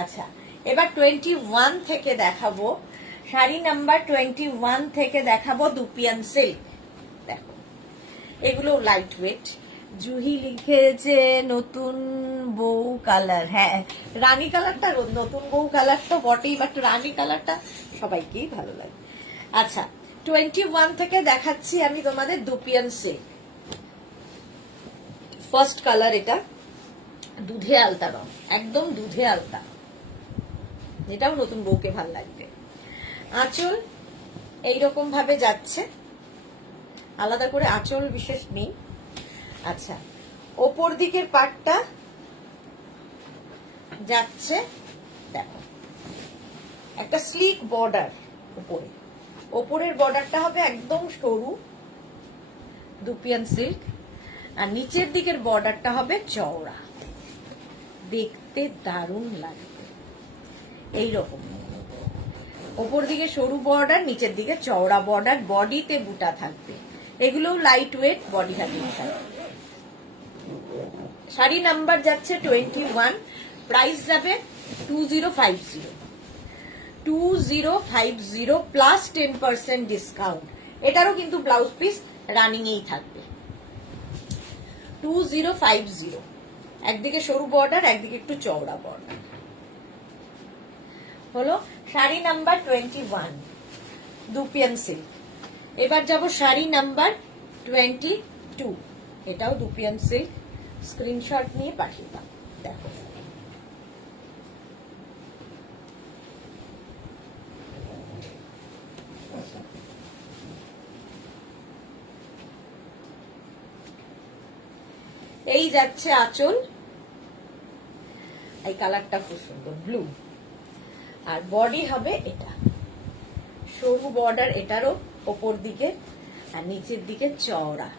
আচ্ছা, এবার 21 থেকে দেখাবো, শাড়ি নাম্বার 21 থেকে দেখাবো দুপিয়ান সিল্ক। দেখো, এগুলো লাইট ওয়েট। জুহি লিখেছে নতুন বউ কালার। হ্যাঁ, রানী কালারটা নতুন বউ কালার তো বটেই, বাট রানী কালারটা সবাইকেই ভালো লাগে। আচ্ছা, 21 থেকে দেখাচ্ছি আমি তোমাদের দুপিয়ান সিল্ক। ফার্স্ট কালার, এটা দুধে আলতা রং, একদম দুধে আলতা, এটাও নতুন বউকে ভাল লাগবে। আঁচল এইরকম ভাবে যাচ্ছে, আলাদা করে আঁচল বিশেষ নেই। আচ্ছা, ওপর দিকের পাটটা যাচ্ছে দেখো একটা স্লিক বর্ডার উপরে, ওপরের বর্ডারটা হবে একদম সরু দুপিয়ান সিল্ক, আর নিচের দিকের বর্ডারটা হবে চওড়া, দেখতে দারুণ লাগবে। এইরকম ওপর দিকে সরু বর্ডার, নিচের দিকে চওড়া বর্ডার, বডিতে বুটা থাকবে। এগুলোও লাইট ওয়েট বডি হাগিং থাকবে। শাড়ি নাম্বার যাচ্ছে 21, প্রাইস যাবে 2050 2050 প্লাস 10% ডিসকাউন্ট। এটারও কিন্তু ব্লাউজ পিস রানিং এই থাকবে। 2050, একদিকে সরু বর্ডার, একদিকে একটু চওড়া বর্ডার হলো শাড়ি নাম্বার 21 দুপিয়ান সিল্ক। এবার যাব শাড়ি নাম্বার 22, এটাও দুপিয়ান সিল্ক। স্ক্রিনশট নিয়ে পাঠিয়ে দাও। দেখো এই যাচ্ছে আঁচল, এই কালারটা খুব সুন্দর ব্লু, আর বডি হবে এটা সরু বর্ডার, এটারও ওপর দিকে আর নিচের দিকে চওড়া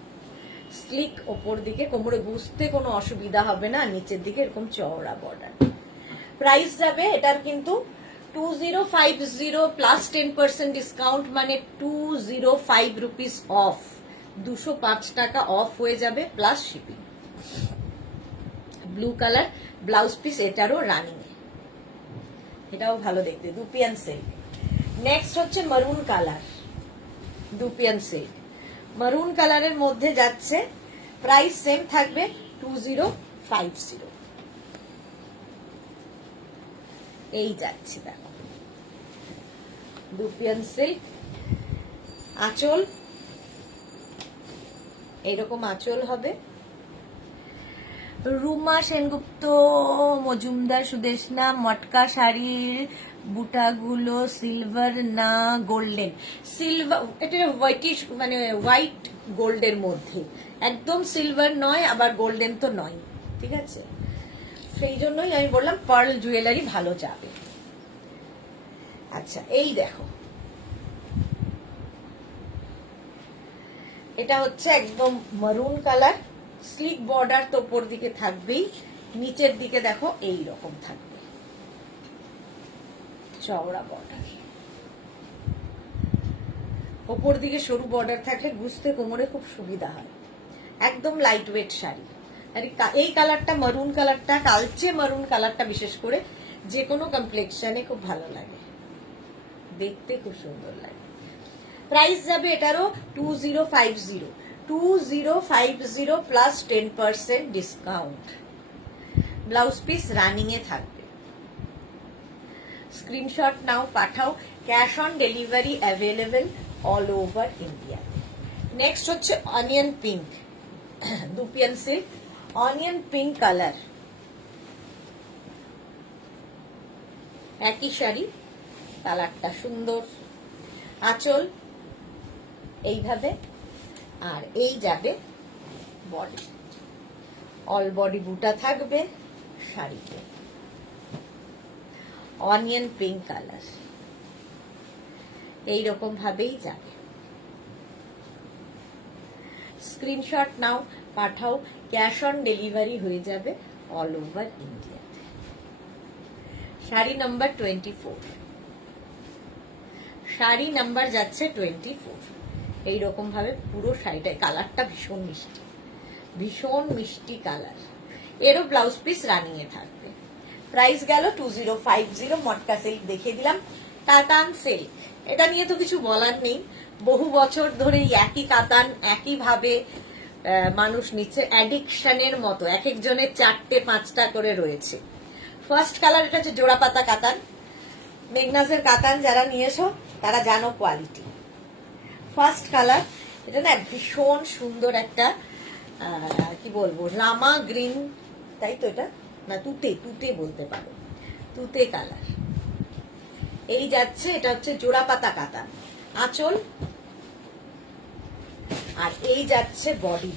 স্লিক, ওপর দিকে কোমরে বুঝতে কোনো অসুবিধা হবে না, নিচের দিকে এরকম চওড়া বর্ডার। প্রাইস যাবে এটার কিন্তু 2050 প্লাস 10% ডিসকাউন্ট, মানে 205 রুপিস অফ, 205 টাকা অফ হয়ে যাবে plus shipping. Blue colour blouse piece, এটারও রানিং, এটাও ভালো দেখতে দুপিয়ান সিল্ক। নেক্সট হচ্ছে মারুন কালার দুপিয়ান সিল্ক। মারুন কালারের মধ্যে যাচ্ছে, প্রাইস সেম থাকবে 2050। এই যাচ্ছে দেখো দুপিয়ান সিল্ক। আঁচল এইরকম আঁচল হবে। রুমা সেনগুপ্ত মজুমদার সুদেশনা, মটকা শাড়ির বুটাগুলো সিলভার না গোল্ডেন? সিলভার, এটা হোয়াইটিশ মানে হোয়াইট গোল্ডের মধ্যে, একদম সিলভার নয় আবার গোল্ডেন তো নয়, ঠিক আছে? সেই জন্যই আমি বললাম পার্ল জুয়েলারি ভালো যাবে। আচ্ছা এই দেখো, এটা হচ্ছে একদম মারুন কালার, স্লিক বর্ডার তো উপর দিকে থাকবেই, নিচের দিকে দেখো এই রকম থাকবে চওড়া বর্ডার, উপর দিকে সরু বর্ডার থাকলে বুঝতে কোমরে খুব সুবিধা হয়। একদম লাইট ওয়েট শাড়ি। আর এই কালারটা মারুন কালারটা, কালচে মারুন কালারটা বিশেষ করে যে কোনো কমপ্লেক্সনে খুব ভালো লাগে, দেখতে খুব সুন্দর লাগে। প্রাইস যাবে এটারও 2050 plus 10% discount. Blouse piece running এ থাকবে। স্ক্রিনশট নাও, পাঠাও। Cash on delivery available all over India. Next হচ্ছে onion pink dupion silk. Onion pink colour, একই শাড়ি, কালারটা সুন্দর। আঁচল এইভাবে, আর এই যাবে বডি, অল বডি বুটা থাকবে শাড়িতে। অনিয়ন পিঙ্ক কালার এইরকম ভাবেই যাবে। স্ক্রিনশট নাও, পাঠাও। ক্যাশ অন ডেলিভারি হয়ে যাবে all over India. Sari number 24, sari number যাচ্ছে 24। এইরকম ভাবে পুরো শাড়িটা, কালারটা ভীষণ মিষ্টি, ভীষণ মিষ্টি কালার। এরও ব্লাউজ পিস রানিং এ থাকবে। প্রাইস গেল 2050। মটকা সিল্ক দেখিয়ে দিলাম। কাতান সিল্ক, এটা নিয়ে তো কিছু বলার নেই, বহু বছর ধরে একই কাতান একই ভাবে মানুষ নিচ্ছে, অ্যাডিকশনের মতো। এক একজনের 4টে 5টা করে রয়েছে। ফার্স্ট কালার, এটা হচ্ছে জোড়া পাতা কাতান। মেঘনাসের কাতান যারা নিয়েছো তারা জানো কোয়ালিটি। ফার্স্ট কালার, এটা না ভীষণ সুন্দর একটা কি বলবো, রামা গ্রিন, তাই তো? এটা না তুতে, তুতে বলতে পারো, তুতে কালার। এই যাচ্ছে, এটা হচ্ছে জোড়া পাতা কাতান। আঁচল, আর এই যাচ্ছে বডি।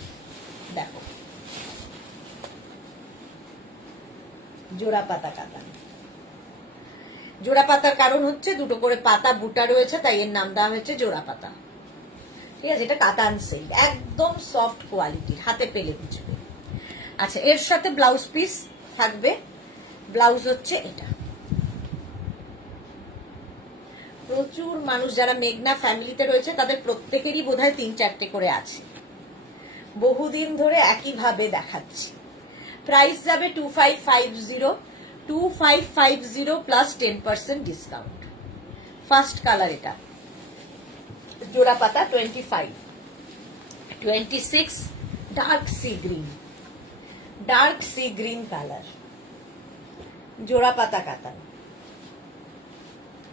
দেখো জোড়া পাতা কাতান। জোড়া পাতার কারণ হচ্ছে দুটো করে পাতা বুটা রয়েছে, তাই এর নাম দেওয়া হয়েছে জোড়া পাতা। ঠিক আছে, এটা কাতান সিল্ক, একদম সফট কোয়ালিটির, হাতে পেলে বুঝবে। আচ্ছা, এর সাথে ব্লাউজ পিস থাকবে। ব্লাউজ হচ্ছে এটা। প্রচুর মানুষ যারা মেঘনা ফ্যামিলিতে রয়েছে তাদের প্রত্যেকেরই বোধহয় 3-4টে করে আছে। বহুদিন ধরে একইভাবে দেখাচ্ছি। প্রাইস যাবে 2550, 2550 প্লাস 10% ডিসকাউন্ট। ফার্স্ট কালার এটা, জোড়া পাতা 25, 26 dark sea green, dark sea green colour, জোড়া পাতা কাতান।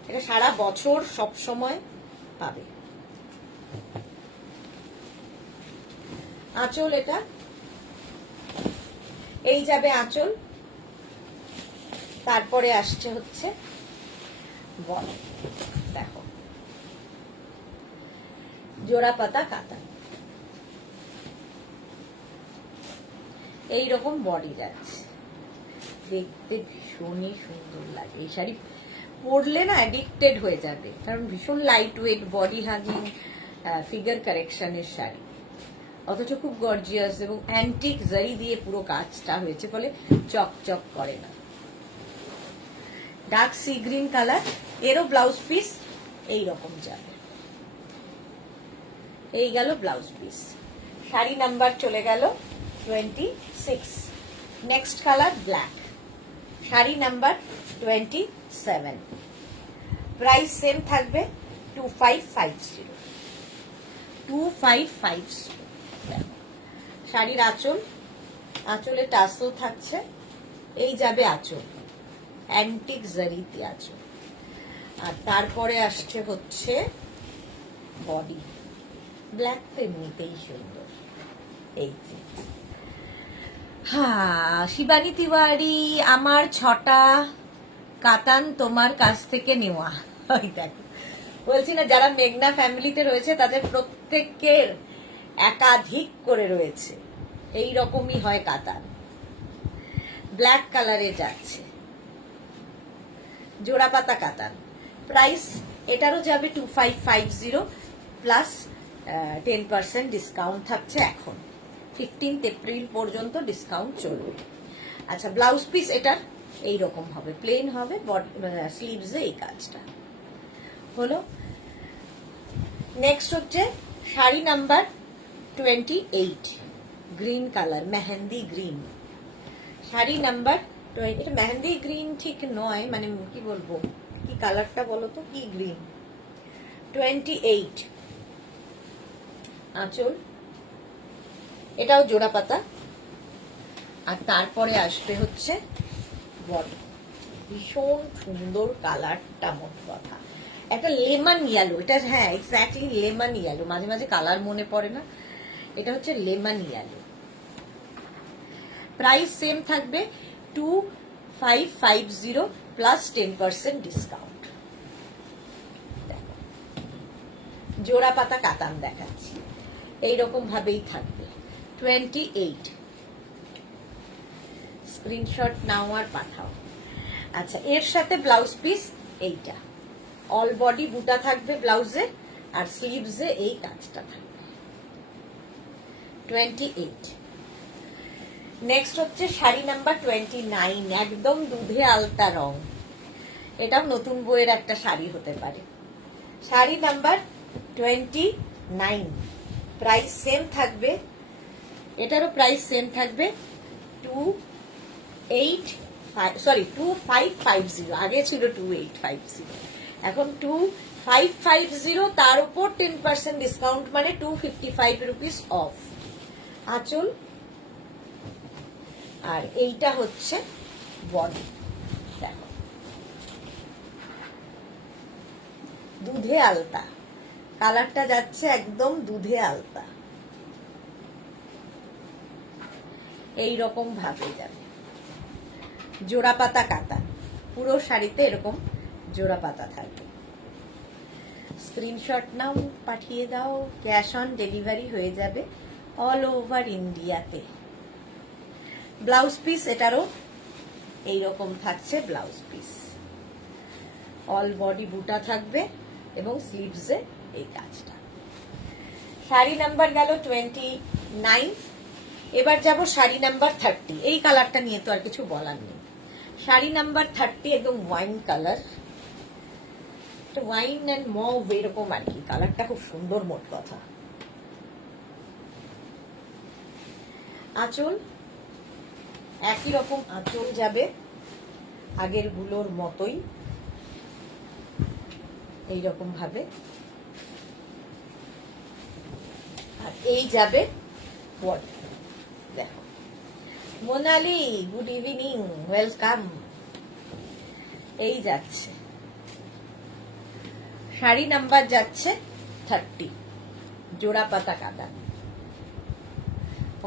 এটা সারা বছর সব সময় পাবে। আঁচল এটা, এই যাবে আঁচল। তারপরে আসছে হচ্ছে বল, দেখো জোড়া পাতা কাতান, এইরকম বডি যাচ্ছে, দেখতে ভীষণই সুন্দর লাগে। এই শাড়ি পরলে না অ্যাডিক্টেড হয়ে যাবে, কারণ ভীষণ light weight, body hugging, figure কারেকশনের শাড়ি, অথচ খুব গর্জিয়াস এবং অ্যান্টিক জারি দিয়ে পুরো কাজটা হয়েছে, ফলে চকচক করে না। ডার্ক সি গ্রিন কালার, এরও ব্লাউজ পিস এইরকম যাবে। এই গেল ব্লাউজ পিস। শাড়ি নাম্বার চলে গেল 26। Next colour black, sari number 27। Price same থাকবে 2550, 2550। শাড়ির আঁচল, আঁচলে টাসেল থাকছে, এই যাবে আঁচল, অ্যান্টিক জারিতে আঁচল। আর তারপরে আসছে হচ্ছে বডি, ব্ল্যাক তো এমনিতেই সুন্দর। এই যে হ্যাঁ, শিবানী তিওয়ারি, আমার 6টা কাতান তোমার কাছ থেকে নেওয়া। ওই দেখো, বলছি না যারা মেঘনা ফ্যামিলিতে রয়েছে তাদের প্রত্যেকের একাধিক করে রয়েছে, এই রকমই হয় কাতান। ব্ল্যাক কালারে যাচ্ছে, জোড়া পাতা কাতান। প্রাইস এটারও যাবে 2550 প্লাস 10% ডিসকাউন্ট থাকছে এখন, 15 এপ্রিল পর্যন্ত ডিসকাউন্ট চলবে। আচ্ছা, ব্লাউজ পিস এটার এইরকম হবে, প্লেন হবে, স্লিভসে এই কাজটা হলো। নেক্সট হচ্ছে sari number 28, green colour, mehndi green. Sari number 20, এটা মেহেন্দি গ্রিন ঠিক নয়, মানে কি বলবো, কি কালারটা বলো তো, কি গ্রিন। 28 আঁচল, এটাও জোড়া পাতা। আর তারপরে আসবে হচ্ছে বডি, ভীষণ সুন্দর কালারটা, মোট কথা একটা লেমন ইয়েলো। এটা হ্যাঁ এক্স্যাক্টলি লেমন ইয়েলো, মাঝে মাঝে কালার মনে পড়ে না, এটা হচ্ছে লেমন ইয়েলো। প্রাইস সেম থাকবে 2550 প্লাস 10% ডিসকাউন্ট। জোড়া পাতা কাতান দেখাচ্ছি, এইরকম ভাবেই থাকবে। 28, স্ক্রিনশট নাও আর পাঠাও। আচ্ছা, এর সাথে ব্লাউজ পিস এইটা, অল বডি বুটা থাকবে ব্লাউজে, আর স্লিভসে এই কাজটা থাকবে। 28। নেক্সট হচ্ছে শাড়ি নাম্বার 29, একদম দুধে আলতা রং। এটাও নতুন বইয়ের একটা শাড়ি হতে পারে। শাড়ি নাম্বার 29, প্রাইস সেম থাকবে, এটারও প্রাইস সেম থাকবে 2550, আগে ছিল 2850, এখন 2550, তার উপর 10% ডিসকাউন্ট, মানে 255 রুপিস অফ। আঁচল, আর এইটা হচ্ছে বডি, দেখো দুধে আলতা কালারটা যাচ্ছে, একদম দুধে আলতা, এই রকম ভাবে যাবে। জোড়া পাতা কাতা, পুরো শাড়িতে এরকম জোড়া পাতা থাকবে। স্ক্রিনশট নাও, পাঠিয়ে দাও, ক্যাশ অন ডেলিভারি হয়ে যাবে অল ওভার ইন্ডিয়াতে। ব্লাউজ পিস এটারও এইরকম থাকছে ব্লাউজ পিস, অল বডি বুটা থাকবে এবং স্লিভসে এই কাজটা। শাড়ি নাম্বার গেল 29। এবার যাব শাড়ি নাম্বার 30। এই কালারটা নিয়ে তো আর কিছু বলার নেই। শাড়ি নাম্বার 30 একদম wine colour, wine and mauve এরকম আর কি, কালারটা খুব সুন্দর। মোট কথা আঁচল একই রকম আঁচল যাবে, আগের গুলোর মতোই এইরকম ভাবে। আর এই যাবে বডি। দেখো মোনালি, গুড ইভিনিং, ওয়েলকাম। এই যাচ্ছে শাড়ি নাম্বার যাচ্ছে 30, জোড়া পাতা কাতান।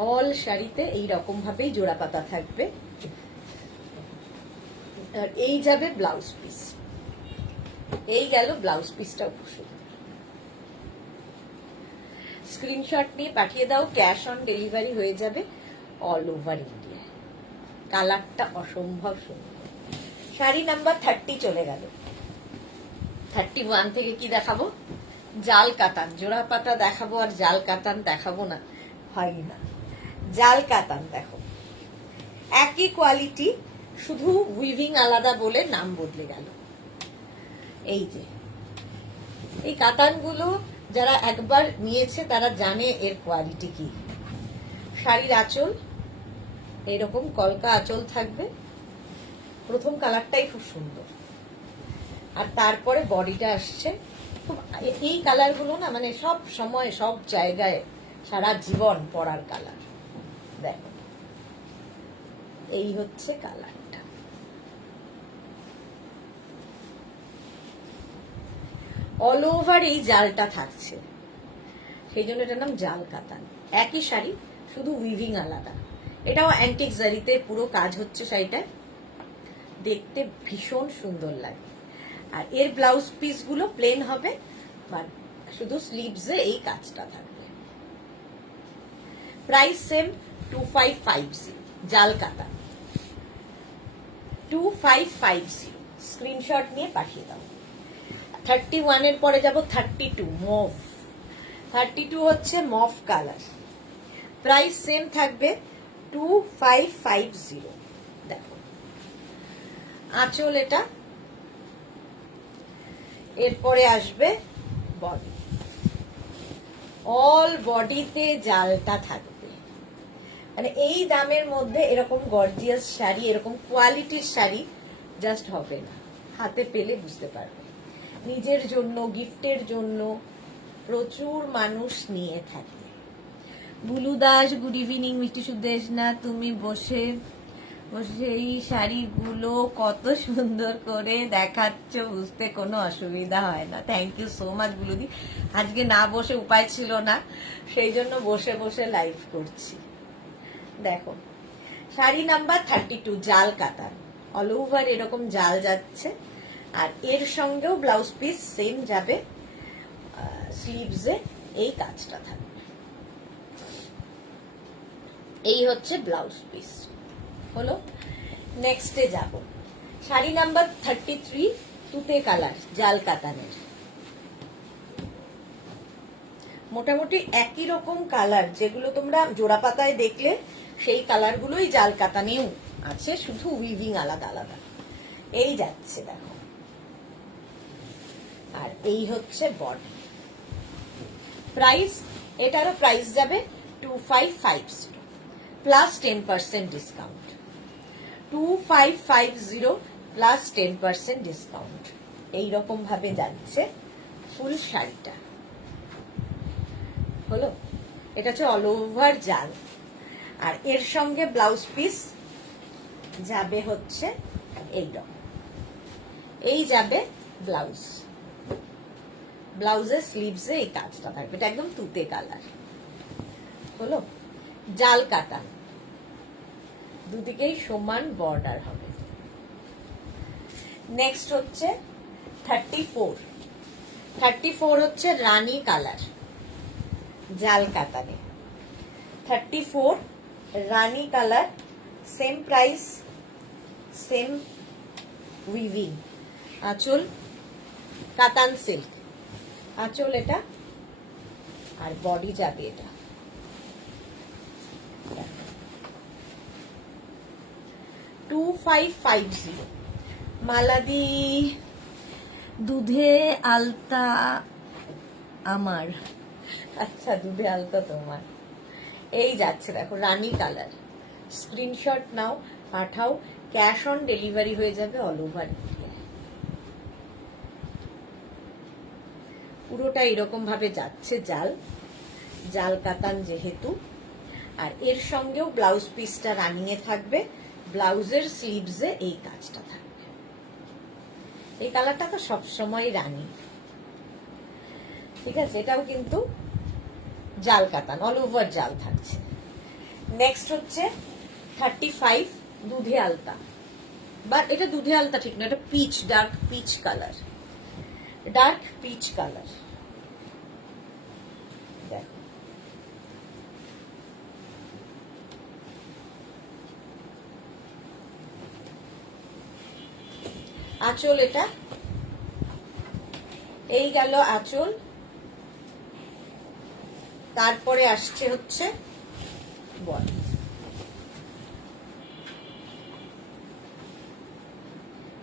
অল শাড়িতে এইরকম ভাবেই জোড়া পাতা থাকবে। আর এই যাবে ব্লাউজ পিস। এই গেল ব্লাউজ পিসটা। স্ক্রিনশট নিয়ে পাঠিয়ে দাও, ক্যাশ অন ডেলিভারি হয়ে যাবে অল ওভার ইন্ডিয়া। কালারটা অসম্ভব সুন্দর। শাড়ি নাম্বার 30 চলে গেল। 31 থেকে কি দেখাবো? জাল কাতান। জোড়া পাতা দেখাবো আর জাল কাতান দেখাবো না, হয় না। জাল কাতান দেখো, একই কোয়ালিটি, শুধু উইভিং আলাদা বলে নাম বদলে গেল। এই যে এই কাতানগুলো যারা একবার নিয়েছে তারা জানে এর কোয়ালিটি কি। শাড়ির আঁচল এইরকম কলকা আঁচল থাকবে। প্রথম কালারটাই খুব সুন্দর, আর তারপরে বডিটা আসছে খুব। এই কালারগুলো না মানে সব সময় সব জায়গায় সারা জীবন পরার কালার। দেখো এই হচ্ছে কালারটা। অল ওভার এই জালটা থাকছে, সেই জন্য এটার নাম জাল কাতান। একই শাড়ি, শুধু উইভিং আলাদা। এটাও অ্যান্টিক জারিতে পুরো কাজ হচ্ছে শাড়িটা, দেখতে ভীষণ সুন্দর লাগে। আর এর ব্লাউজ পিস গুলো প্লেন হবে, শুধু স্লিভসে এই কাজটা থাকবে। প্রাইস সেম 2550, জাল কাতান 2550। স্ক্রিনশট নিয়ে পাঠিয়ে দাও। 31 এর পরে যাব 32 মভ। 32 হচ্ছে মভ কালার। প্রাইস সেম থাকবে 2550। দেখো আঁচল এটা, এরপরে আসবে বডি। অল বডিতে জালটা থাকবে। মানে এই দামের মধ্যে এরকম গর্জিয়াস শাড়ি, এরকম কোয়ালিটির শাড়ি জাস্ট হবে না। হাতে পেলে বুঝতে পারবে। নিজের জন্য, গিফটের জন্য প্রচুর মানুষ নিয়ে থাকে। Bulu Das, good evening. মিষ্টি সুদেশ না, তুমি বসে বসে এই শাড়িগুলো কত সুন্দর করে দেখাচ্ছ, বুঝতে কোনো অসুবিধা হয় না। থ্যাংক ইউ সো মাচ বুলুদি। আজকে না বসে উপায় ছিল না, সেই জন্য বসে বসে লাইভ করছি। দেখো শাড়ি নাম্বার 32, জাল কাতান। অল ওভার এরকম জাল যাচ্ছে, আর এর সঙ্গেও ব্লাউজ পিস সেম যাবে। স্লিভসে এই কাজটা থাকবে। এই হচ্ছে ব্লাউজ পিস হলো। নেক্সটে যাব। শাড়ি নাম্বার 33, তুতে কালার, জাল কাতানের। মোটামুটি একই রকম কালার, যেগুলো তোমরা জোড়া পাতায় দেখলে সেই কালারগুলোই জাল কাতানেও আছে, শুধু উইভিং আলাদা আলাদা। এই যাচ্ছে দেখো, আর এই হচ্ছে বডি। প্রাইস, এটারও প্রাইস যাবে 2550 প্লাস 10% ডিসকাউন্ট। 2550 plus 10% discount. এইরকম ভাবে যাচ্ছে ফুল শাড়িটা হলো। এটা হচ্ছে অল ওভার জাল, আর এর সঙ্গে ব্লাউজ পিস যাবে হচ্ছে এইরকম। এই যাবে ব্লাউজ, ব্লাউজের স্লিভসে এই কাজটা থাকবে। এটা একদম তুতে কালার হলো। জাল কাতান, দুদিকেই সমান বর্ডার হবে। নেক্সট হচ্ছে 34। 34 হচ্ছে রানী কালার, জাল কাতানে। 34 rani colour, same price same weaving, আঁচল কাতান সিল্ক, আঁচল এটা, আর বডি যাবে এটা। 2550 মালাদি দুধে আলতা আমার, আচ্ছা দুধে আলতা তোমার। এই যাচ্ছে দেখো রানী কালার, স্ক্রিনশট নাও, পাঠাও, ক্যাশ অন ডেলিভারি হয়ে যাবে অল ওভার ইন্ডিয়া। পুরোটা এরকম ভাবে যাচ্ছে, জাল জাল কাতান যেহেতু। আর এর সঙ্গেও ব্লাউজ পিসটা রানিং এ থাকবে, ব্লাউজের স্লিভসে এই কাজটা থাকবে। এই কালারটা তো সবসময় রানি, ঠিক আছে। এটাও কিন্তু জাল কাতান, অল ওভার জাল থাকছে। নেক্সট হচ্ছে 35 দুধে আলতা, বাট এটা দুধে আলতা ঠিক না, এটা peach, dark peach colour, dark peach colour. দেখো আঁচল এটা, এই গেল আঁচল। তারপরে আসছে হচ্ছে বডি,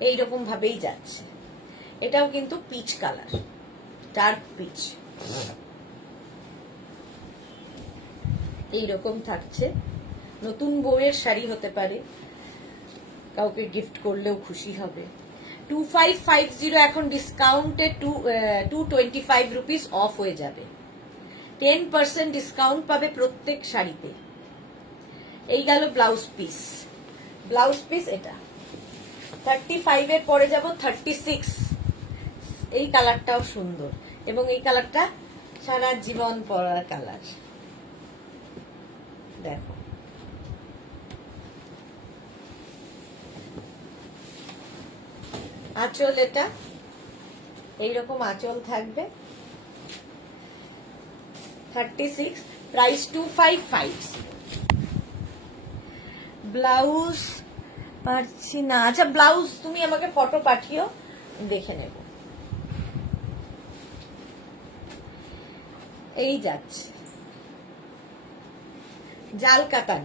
এইরকম ভাবেই যাচ্ছে। এটাও কিন্তু পিচ কালার, ডার্ক পিচ, এইরকম থাকছে। নতুন বউয়ের শাড়ি হতে পারে, কাউকে গিফট করলেও খুশি হবে। 2550 এখন ডিসকাউন্টে 225 রুপিস অফ হয়ে যাবে, 10% ডিসকাউন্ট পাবে প্রত্যেক শাড়িতে। এই গেল ব্লাউজ পিস, ব্লাউজ পিস এটা 35 এর পরে যাব 36। এই কালারটাও সুন্দর, এবং এই কালারটা সারা জীবন পরার কালার। দেখো আঁচল এটা, এইরকম আঁচল থাকবে। 36, প্রাইস 2550। ব্লাউজ পারছি না, আচ্ছা ব্লাউজ তুমি আমাকে ফটো পাঠিও, দেখে নেব। এই যাচ্ছে জাল কাতান,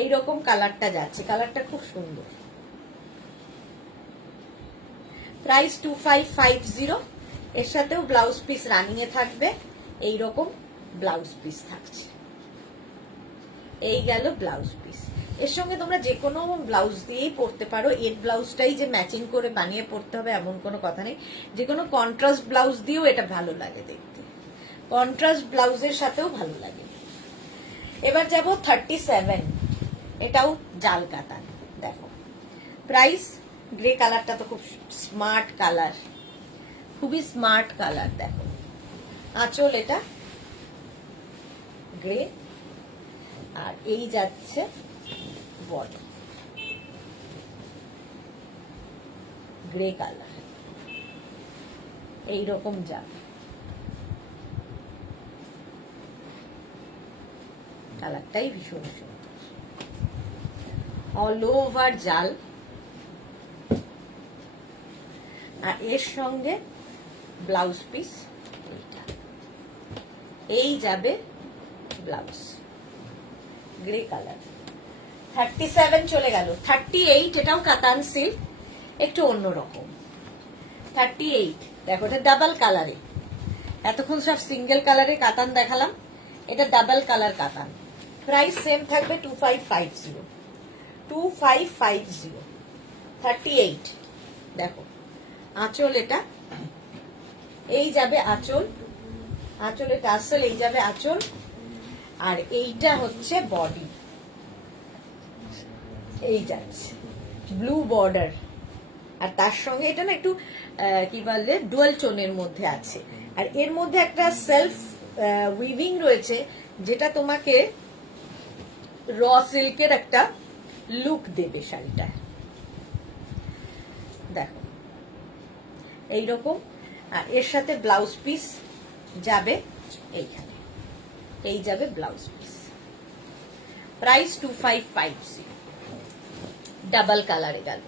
এইরকম কালারটা যাচ্ছে, কালারটা খুব সুন্দর। প্রাইস 2550। এর সাথেও ব্লাউজ পিস রানিং এ থাকবে, এইরকম ব্লাউজ পিস থাকছে। এই গেল ব্লাউজ পিস। এর সঙ্গে তোমরা যে কোনো ব্লাউজ দিয়েই পরতে পারো, এর ব্লাউজটাই যে ম্যাচিং করে বানিয়ে পরতে হবে এমন কোনো কথা নেই, যে কোনো কন্ট্রাস্ট ব্লাউজ দিয়েও এটা ভালো লাগে দেখতে, কন্ট্রাস্ট ব্লাউজের সাথেও ভালো লাগে। এবার যাব 37, এটাও জাল কাতান। দেখো প্রাইস, গ্রে কালারটা তো খুব স্মার্ট কালার, খুবই স্মার্ট কালার। দেখো আঁচল এটা গ্রে, আর এই যাচ্ছে বডি, গ্রে কালার, এইরকম যাবে। কালারটাই ভীষণ সুন্দর, অল ওভার জাল। আর এর সঙ্গে ব্লাউজ পিস এইটা, এই যাবে ব্লাউজ, গ্রে কালার। 37 চলে গেল। 38, এটাও কাতান সিল্ক, একটু অন্যরকম। 38 দেখো, এটা ডাবল কালারে, এতক্ষণ সব সিঙ্গেল কালারে কাতান দেখালাম, এটা ডাবল কালার কাতান। প্রাইস সেম থাকবে 2550, 2550। 38 দেখো আঁচল এটা, এই যাবে আঁচল, আঁচলে টাসেল, এই যাবে আঁচল, আর এইটা হচ্ছে বডি, এই যাচ্ছে ব্লু বর্ডার। আর তার সঙ্গে এটা না একটু কি বলে ডুয়াল টোনের মধ্যে আছে, আর এর মধ্যে একটা সেলফ উইভিং রয়েছে, যেটা তোমাকে র সিল্কের একটা লুক দেবে শাড়িটা। দেখো এইরকম, আর এর সাথে ব্লাউজ পিস যাবে এইখানে, এই যাবে ব্লাউজ পিস। প্রাইস 2550। ডাবল কালারে গেল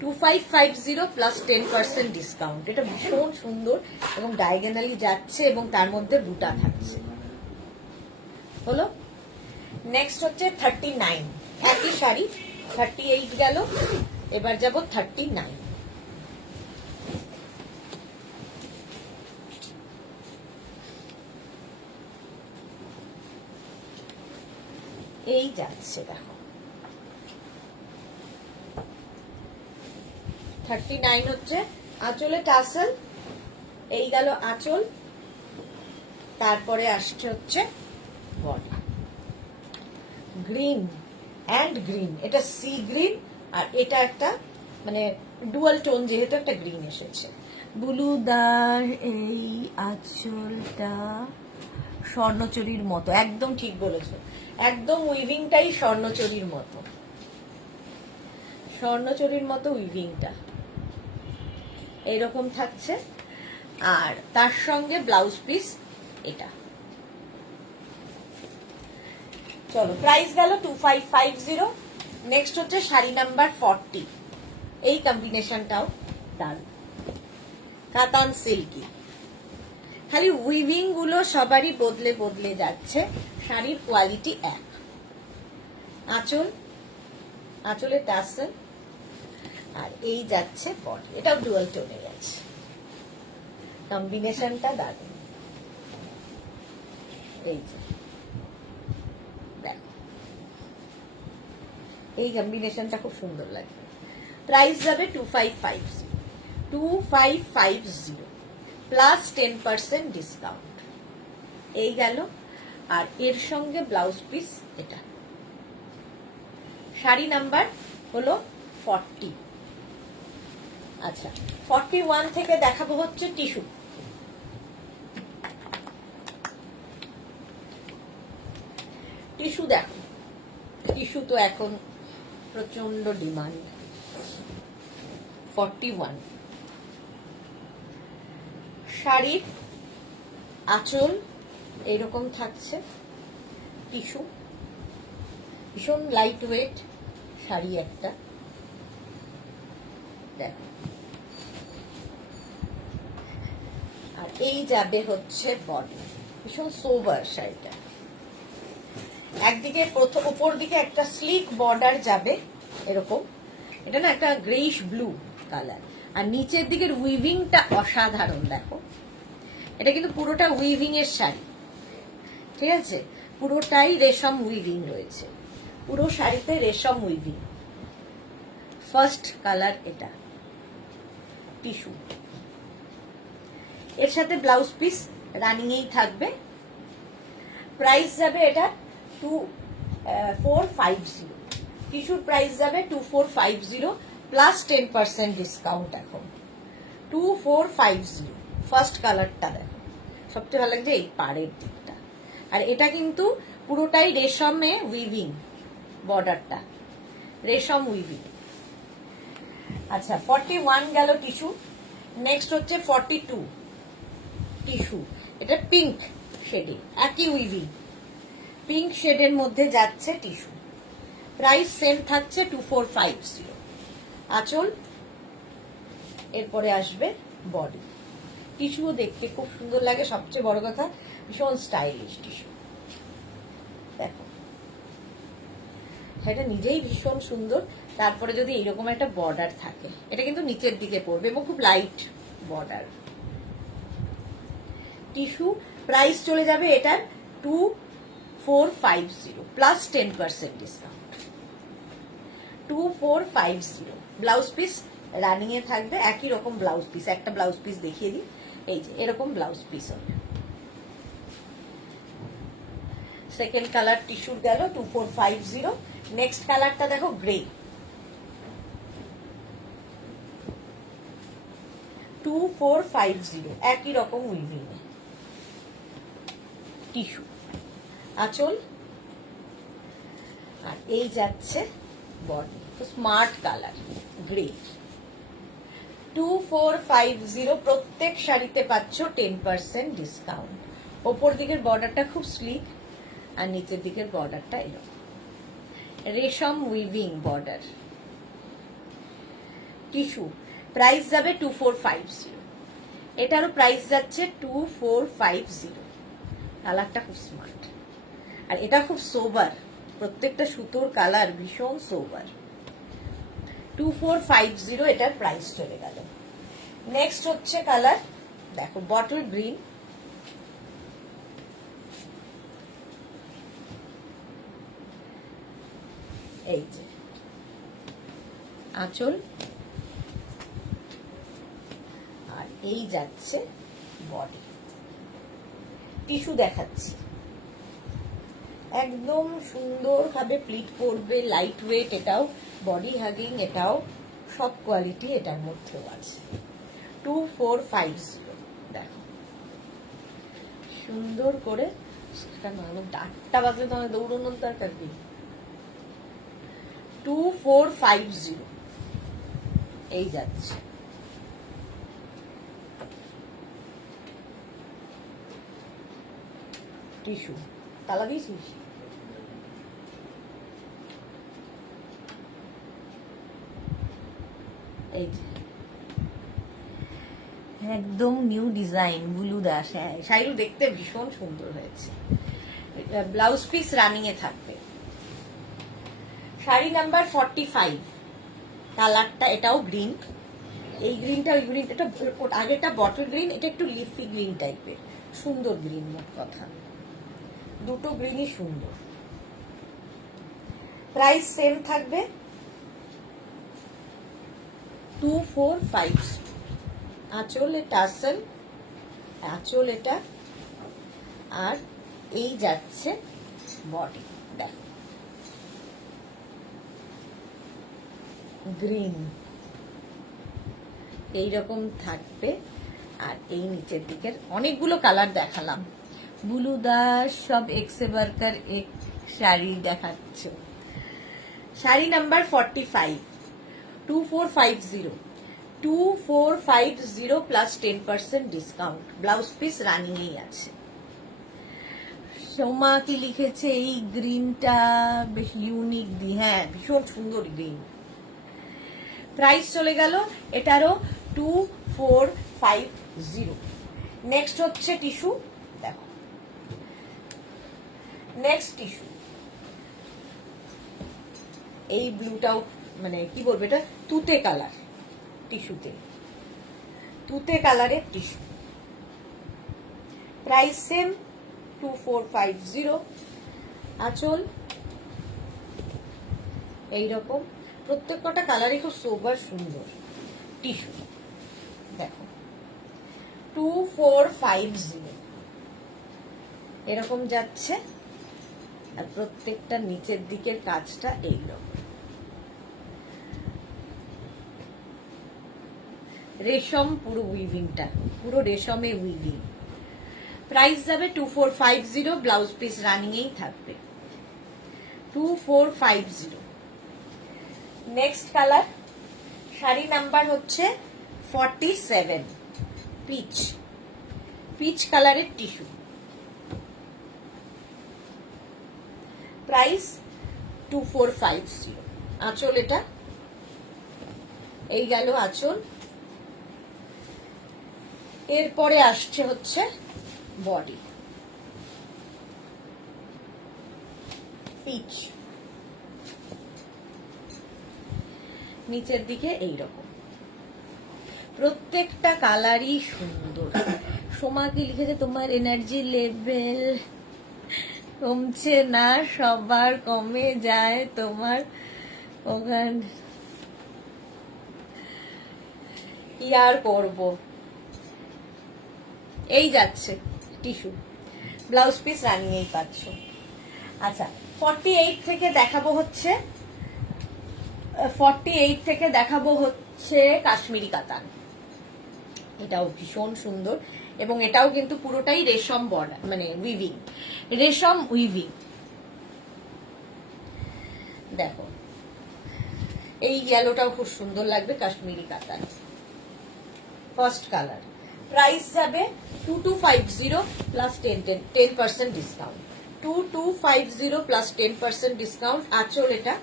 2550 প্লাস 10% ডিসকাউন্ট। এটা ভীষণ সুন্দর এবং ডায়াগোনালি যাচ্ছে এবং তার মধ্যে বুটা থাকছে। হলো। নেক্সট হচ্ছে 39, একই শাড়ি 38 গেল, এবার যাব 39। এই যাচ্ছে দেখো 39 হচ্ছে আঁচলে টাসেল, এই গেল আঁচল, তারপরে আসছে হচ্ছে বডি। গ্রিন অ্যান্ড গ্রিন, এটা সি গ্রিন আর এটা একটা মানে ডুয়াল টোন, যেহেতু একটা গ্রিন এসেছে। বুলুদার এই আঁচলটা স্বর্ণচুরির মতো, একদম ঠিক বলেছো, একদম উইভিংটাই স্বর্ণচুরির মতো, স্বর্ণচুরির মতো উইভিংটা এরকম থাকছে। আর তার সঙ্গে ব্লাউজ পিস এটা। চলো, প্রাইস গেল 2550। নেক্সট হচ্ছে শাড়ি নাম্বার 40, এই কম্বিনেশনটাও দারুণ, কাতান সিল্কি। খালি উইভিং গুলো সবারই বদলে বদলে যাচ্ছে, শাড়ির কোয়ালিটি এক। আঁচল, আঁচলে টাসেল, আর এই যাচ্ছে বডি, এটাও ডুয়াল টোনে আছে। কম্বিনেশনটা দারুণ। এই যে দেখো, এই কম্বিনেশনটা খুব সুন্দর লাগে। প্রাইস যাবে 2550 প্লাস 10% ডিসকাউন্ট। এই গেল। আর এর সঙ্গে ব্লাউজ পিস এটা। শাড়ি নাম্বার হলো 40। আচ্ছা, 41 থেকে দেখাবো হচ্ছে টিস্যু। টিস্যু দেখো, টিস্যু তো এখন প্রচন্ড ডিমান্ড। 41 শাড়ির আঁচল এইরকম থাকছে, টিস্যু, ভীষণ লাইট ওয়েট শাড়ি একটা। দেখো, আর এই যাবে হচ্ছে বডি, ভীষণ সোবার শাড়িটা। একদিকে উপর দিকে একটা স্লিক বর্ডার যাবে এরকম, এটা না একটা গ্রেইশ ব্লু কালার, আর নিচের দিকের উইভিংটা অসাধারণ। দেখো, এটা কিন্তু পুরোটা উইভিং এর শাড়ি, ঠিক আছে, পুরোটাই রেশম উইভিং রয়েছে, পুরো শাড়িতে রেশম উইভিং। ফার্স্ট কালার এটা, টিস্যু। এর সাথে ব্লাউজ পিস রানিং এই থাকবে। প্রাইস যাবে এটা 2450। টিস্যুর প্রাইস যাবে 2450 প্লাস 10% ডিসকাউন্ট। এখন 2450। ফার্স্ট কালারটা দেখো, সবচেয়ে ভালো লাগছে এই পাড়ের দিকটা, আর এটা কিন্তু পুরোটাই রেশমে উইভিং, বর্ডারটা রেশম উইভিং। আচ্ছা, 41 গেল টিস্যু। নেক্সট হচ্ছে 42 টিস্যু, এটা পিঙ্ক শেডে, একই উইভিং, পিঙ্ক শেডের মধ্যে যাচ্ছে টিস্যু। প্রাইস সেম থাকছে 2450। আঁচল, এরপরে আসবে বডি। টিস্যুও দেখতে খুব সুন্দর লাগে, সবচেয়ে বড় কথা ভীষণ স্টাইলিশ টিস্যু। দেখো, এটা নিজেই ভীষণ সুন্দর, তারপরে যদি এইরকম একটা বর্ডার থাকে, এটা কিন্তু নিচের দিকে পড়বে এবং খুব লাইট বর্ডার। টিস্যু প্রাইস চলে যাবে এটার 2450 plus 10% discount. 2450। Blouse piece running এ থাকবে, একই রকম ব্লাউজ পিস। একটা ব্লাউজ পিস দেখিয়ে দিই, এই যে এরকম ব্লাউজ পিস হবে। সেকেন্ড কালার টিস্যুর গেল 2450। নেক্সট কালারটা দেখো, গ্রে, 2450, একই রকম উইভিং টিস্যু। আঁচল, আর এই যাচ্ছে বডি। Smart colour grey. 2450। প্রত্যেক শাড়িতে পাচ্ছ 10% ডিসকাউন্ট। ওপর দিকের বর্ডারটা খুব স্লিক, আর নিচের দিকের বর্ডারটা এরকম রেশম উইভিং বর্ডার। টিস্যু, প্রাইস যাবে 2450। এটারও প্রাইস যাচ্ছে 2450। কালারটা খুব স্মার্ট, আর এটা খুব সোবার, প্রত্যেকটা সুতোর কালার ভীষণ সোবার। 2450 এটার প্রাইস চলে গেল। নেক্সট হচ্ছে কালার, দেখো বটল গ্রিন, এই যে আঁচল, আর এই যাচ্ছে বডি। টিস্যু দেখাচ্ছি, একদম সুন্দরভাবে প্লিট করবে, লাইট ওয়েট, এটাও বডি হাগিং, এটাও সব কোয়ালিটি এটার মধ্যেও আছে। 2450। দেখো সুন্দর করে, ডাকটা বাজলে তোমার দৌড়ানোর দরকার কি। 2450 এই যাচ্ছে। টিস্যু তালা দিয়েছিস? এই যে একদম নিউ ডিজাইন, বুলু দাস। হ্যাঁ, শাড়িগুলো দেখতে ভীষণ সুন্দর হয়েছে। ব্লাউজ পিস রানিং এ থাকবে। শাড়ি নাম্বার 45, কালারটা এটাও গ্রিন। এই গ্রিনটা, ওই গ্রিন, এটা আগেটা বটল গ্রিন, এটা একটু লিফি গ্রিন টাইপের, সুন্দর গ্রিন। মোট কথা দুটো গ্রিনই সুন্দর। প্রাইস সেম থাকবে 2450। আঁচল টাসেল, আঁচল এটা, আর এই যাচ্ছে বডি। দেখো গ্রিন এইরকম থাকবে, আর এই নিচের দিকের অনেকগুলো কালার দেখালাম। বুলু দাস সব এক্সে বার্কার এক শাড়ি দেখাচ্ছ। Sari number 45, 2450। 2450 plus 10% discount. Blouse piece running এই আছে। সোমা কি লিখেছে, এই গ্রিনটা বেশ ইউনিক দি, হ্যাঁ ভীষণ সুন্দর গ্রিন। প্রাইস চলে গেল এটারও 2450। নেক্সট হচ্ছে টিস্যু, দেখো নেক্সট টিস্যু, এই ব্লুটাও মানে কি বলবো, এটা তুতে কালার, টিস্যুতে তুতে কালারের টিস্যু। Price same 2450। আঁচল এইরকম, প্রত্যেক কটা কালারই খুব সোবার সুন্দর। টিস্যু দেখো 2450 এরকম যাচ্ছে, আর প্রত্যেকটা নিচের দিকের কাজটা এইরকম। রেশম পুরো উইভিংটা, পুরো রেশমে উইভিং। প্রাইস যাবে 2450। ব্লাউজ পিস রানিং এই থাকবে। 2450। নেক্সট কালার, শাড়ি নাম্বার হচ্ছে 47, পিচ, পিচ কালারের টিস্যু। প্রাইস 2450। আঁচল এটা, এই গেল আঁচল। এরপরে আসছে হচ্ছে বডি, পিচ, নিচের দিকে এইরকম। প্রত্যেকটা কালারই সুন্দর। সোমা কি লিখেছে, তোমার এনার্জি লেভেল কমছে না, সবার কমে যায়, তোমার ওখান কি আর করবো। এই যাচ্ছে টিস্যু, ব্লাউজ পিস রানিয়েই পাচ্ছ। আচ্ছা 48 থেকে দেখাবো হচ্ছে, 48 থেকে দেখাবো হচ্ছে কাশ্মীরি কাতান। এটাও ভীষণ সুন্দর, এবং এটাও কিন্তু পুরোটাই রেশম বর্ডার, মানে উইভিং, রেশম উইভিং। দেখো এই ইয়েলোটাও খুব সুন্দর লাগবে, কাশ্মীরি কাতান, ফার্স্ট কালার। প্রাইস যাবে 2250 প্লাস 10% ডিসকাউন্ট। 2250 plus 10% discount. আঁচল এটা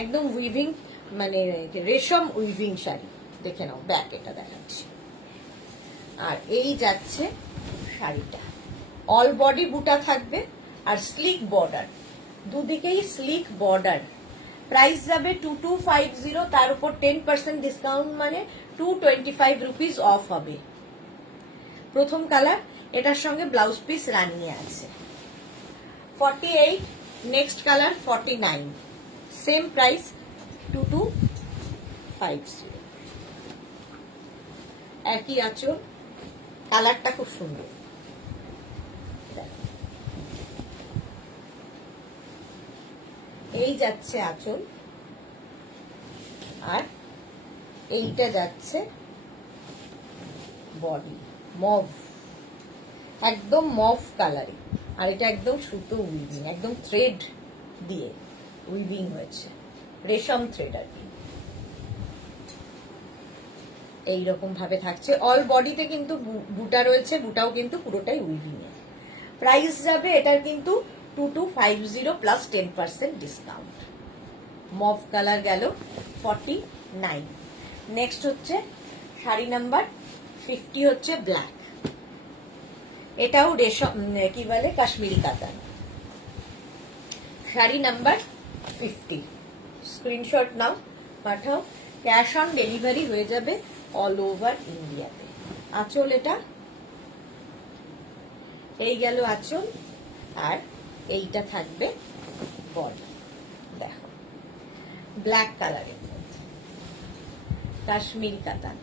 একদম উইভিং, মানে রেশম উইভিং শাড়ি। দেখে নাও, ব্যাক এটা দেখাচ্ছি। আর এই যাচ্ছে শাড়িটা, অল বডি বুটা থাকবে আর স্লিক বর্ডার, দুদিকেই স্লিক বর্ডার। প্রাইস যাবে 2250, তার উপর 10% ডিসকাউন্ট, মানে 225 রুপিস অফ হবে। প্রথম কালার, এটার সঙ্গে ব্লাউজ পিস রানিয়ে আছে। 48, নেক্সট কালার 49, সেম প্রাইস 2250। একই আঁচল, কালারটা খুব সুন্দর। এই যাচ্ছে আঁচল, আর এইটা যাচ্ছে বডি, মভ, একদম মভ কালারিং। আর এটা একদম সুতো উইভিং, একদম থ্রেড দিয়ে উইভিং হয়েছে, রেশম থ্রেড আর কি। এইরকম ভাবে থাকছে, অল বডিতে কিন্তু বুটা রয়েছে, বুটাও কিন্তু পুরোটাই উইভিং এর। প্রাইস যাবে এটার কিন্তু 2250 প্লাস 10% ডিসকাউন্ট। মভ কালার গেল 49। নেক্সট হচ্ছে শাড়ি নাম্বার 50, হচ্ছে ব্ল্যাক। এটাও রেশম, কি বলে, কাশ্মীরি কাতান। শাড়ি নাম্বার 50, স্ক্রিনশট নাও, পাঠাও। ক্যাশ অন ডেলিভারি হয়ে যাবে অল ওভার ইন্ডিয়াতে। আঁচল এটা, এই গেল আঁচল, আর এইটা থাকবে বডি। দেখো, ব্ল্যাক কালারের মধ্যে কাশ্মীরি কাতান,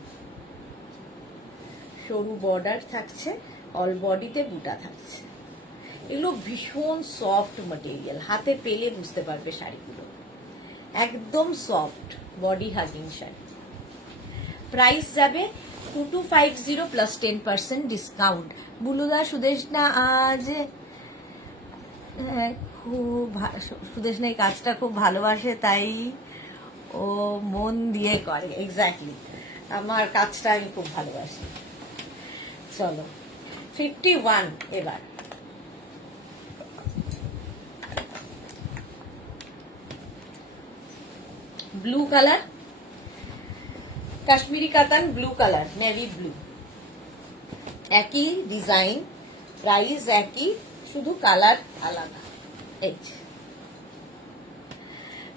সরু বর্ডার থাকছে, অল বডিতে বুটা থাকছে। এগুলো ভীষণ সফট ম্যাটেরিয়াল, হাতে পেলে বুঝতে পারবে শাড়িগুলো, একদম soft body hugging sari. Price যাবে 2250 প্লাস 10% ডিসকাউন্ট। বুলুদা সুদেশনা আজ খুব সুদেশনা এই কাজটা খুব ভালোবাসে, তাই ও মন দিয়ে করে। এক্স্যাক্টলি, আমার কাজটা আমি খুব ভালোবাসি। চলো 51 এবার। ব্লু কালার, কাশ্মীরি কাতান, ব্লু কালার, নেভি ব্লু, একই ডিজাইন, প্রাইস একই, শুধু কালার আলাদা। এই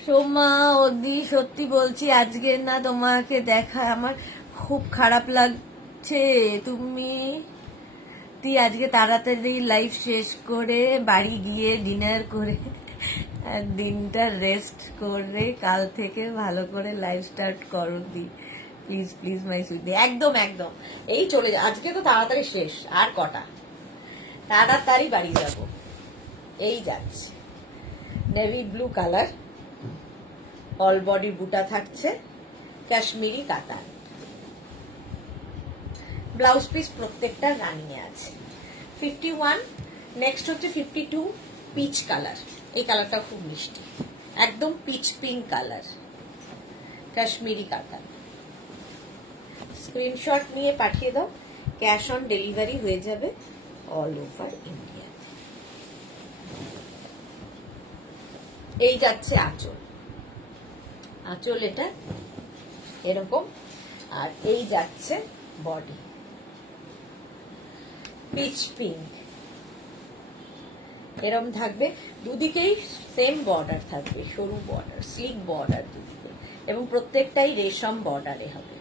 সোমা ওদি, সত্যি বলছি আজকে না তোমাকে দেখা আমার খুব খারাপ লাগছে। তুমি আজকে তাড়াতাড়ি লাইফ শেষ করে বাড়ি গিয়ে ডিনার করে আর দিনটা রেস্ট করে কাল থেকে ভালো করে লাইফ স্টার্ট করো দি, প্লিজ প্লিজ মাই সুইটি। একদম একদম, এই চলে যা, আজকে তো তাড়াতাড়ি শেষ, আর কটা, তাড়াতাড়ি বাড়ি যাব। এই যাচ্ছে navy blue colour, all body বুটা থাকছে, কাশ্মীরি কাতান, ব্লাউজ পিস প্রত্যেকটা রানিয়ে আছে। 51। নেক্সট হচ্ছে 52, পিচ কালার। এই কালারটা খুব মিষ্টি, একদম পিচ পিঙ্ক কালার, কাশ্মীরি কাতান। স্ক্রিনশট নিয়ে পাঠিয়ে দাও, ক্যাশ অন ডেলিভারি হয়ে যাবে অল ওভার ইন্ডিয়া। এই যাচ্ছে আঁচল, আঁচল এটা এরকম, আর এই যাচ্ছে বডি, পিচ পিঙ্ক এরকম থাকবে, দুদিকেই সেম বর্ডার থাকবে, সরু বর্ডার, স্লিক বর্ডার দুদিকে, এবং প্রত্যেকটাই রেশম বর্ডারে হবে।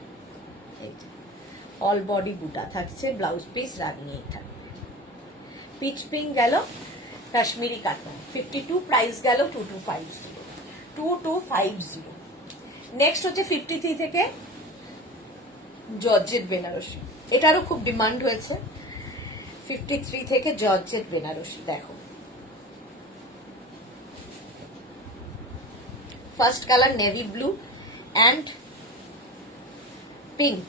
অল বডি বুটা থাকছে, ব্লাউজ পিস রানিয়ে থাকবে। পিচ পিঙ্ক গেল, কাশ্মীরি কাতান 52, প্রাইস গেল 2250। নেক্সট হচ্ছে 53 থেকে জর্জেট বেনারসি, এটারও খুব ডিমান্ড হয়েছে। 53 থেকে জর্জেট বেনারসি, দেখো first colour navy blue and pink.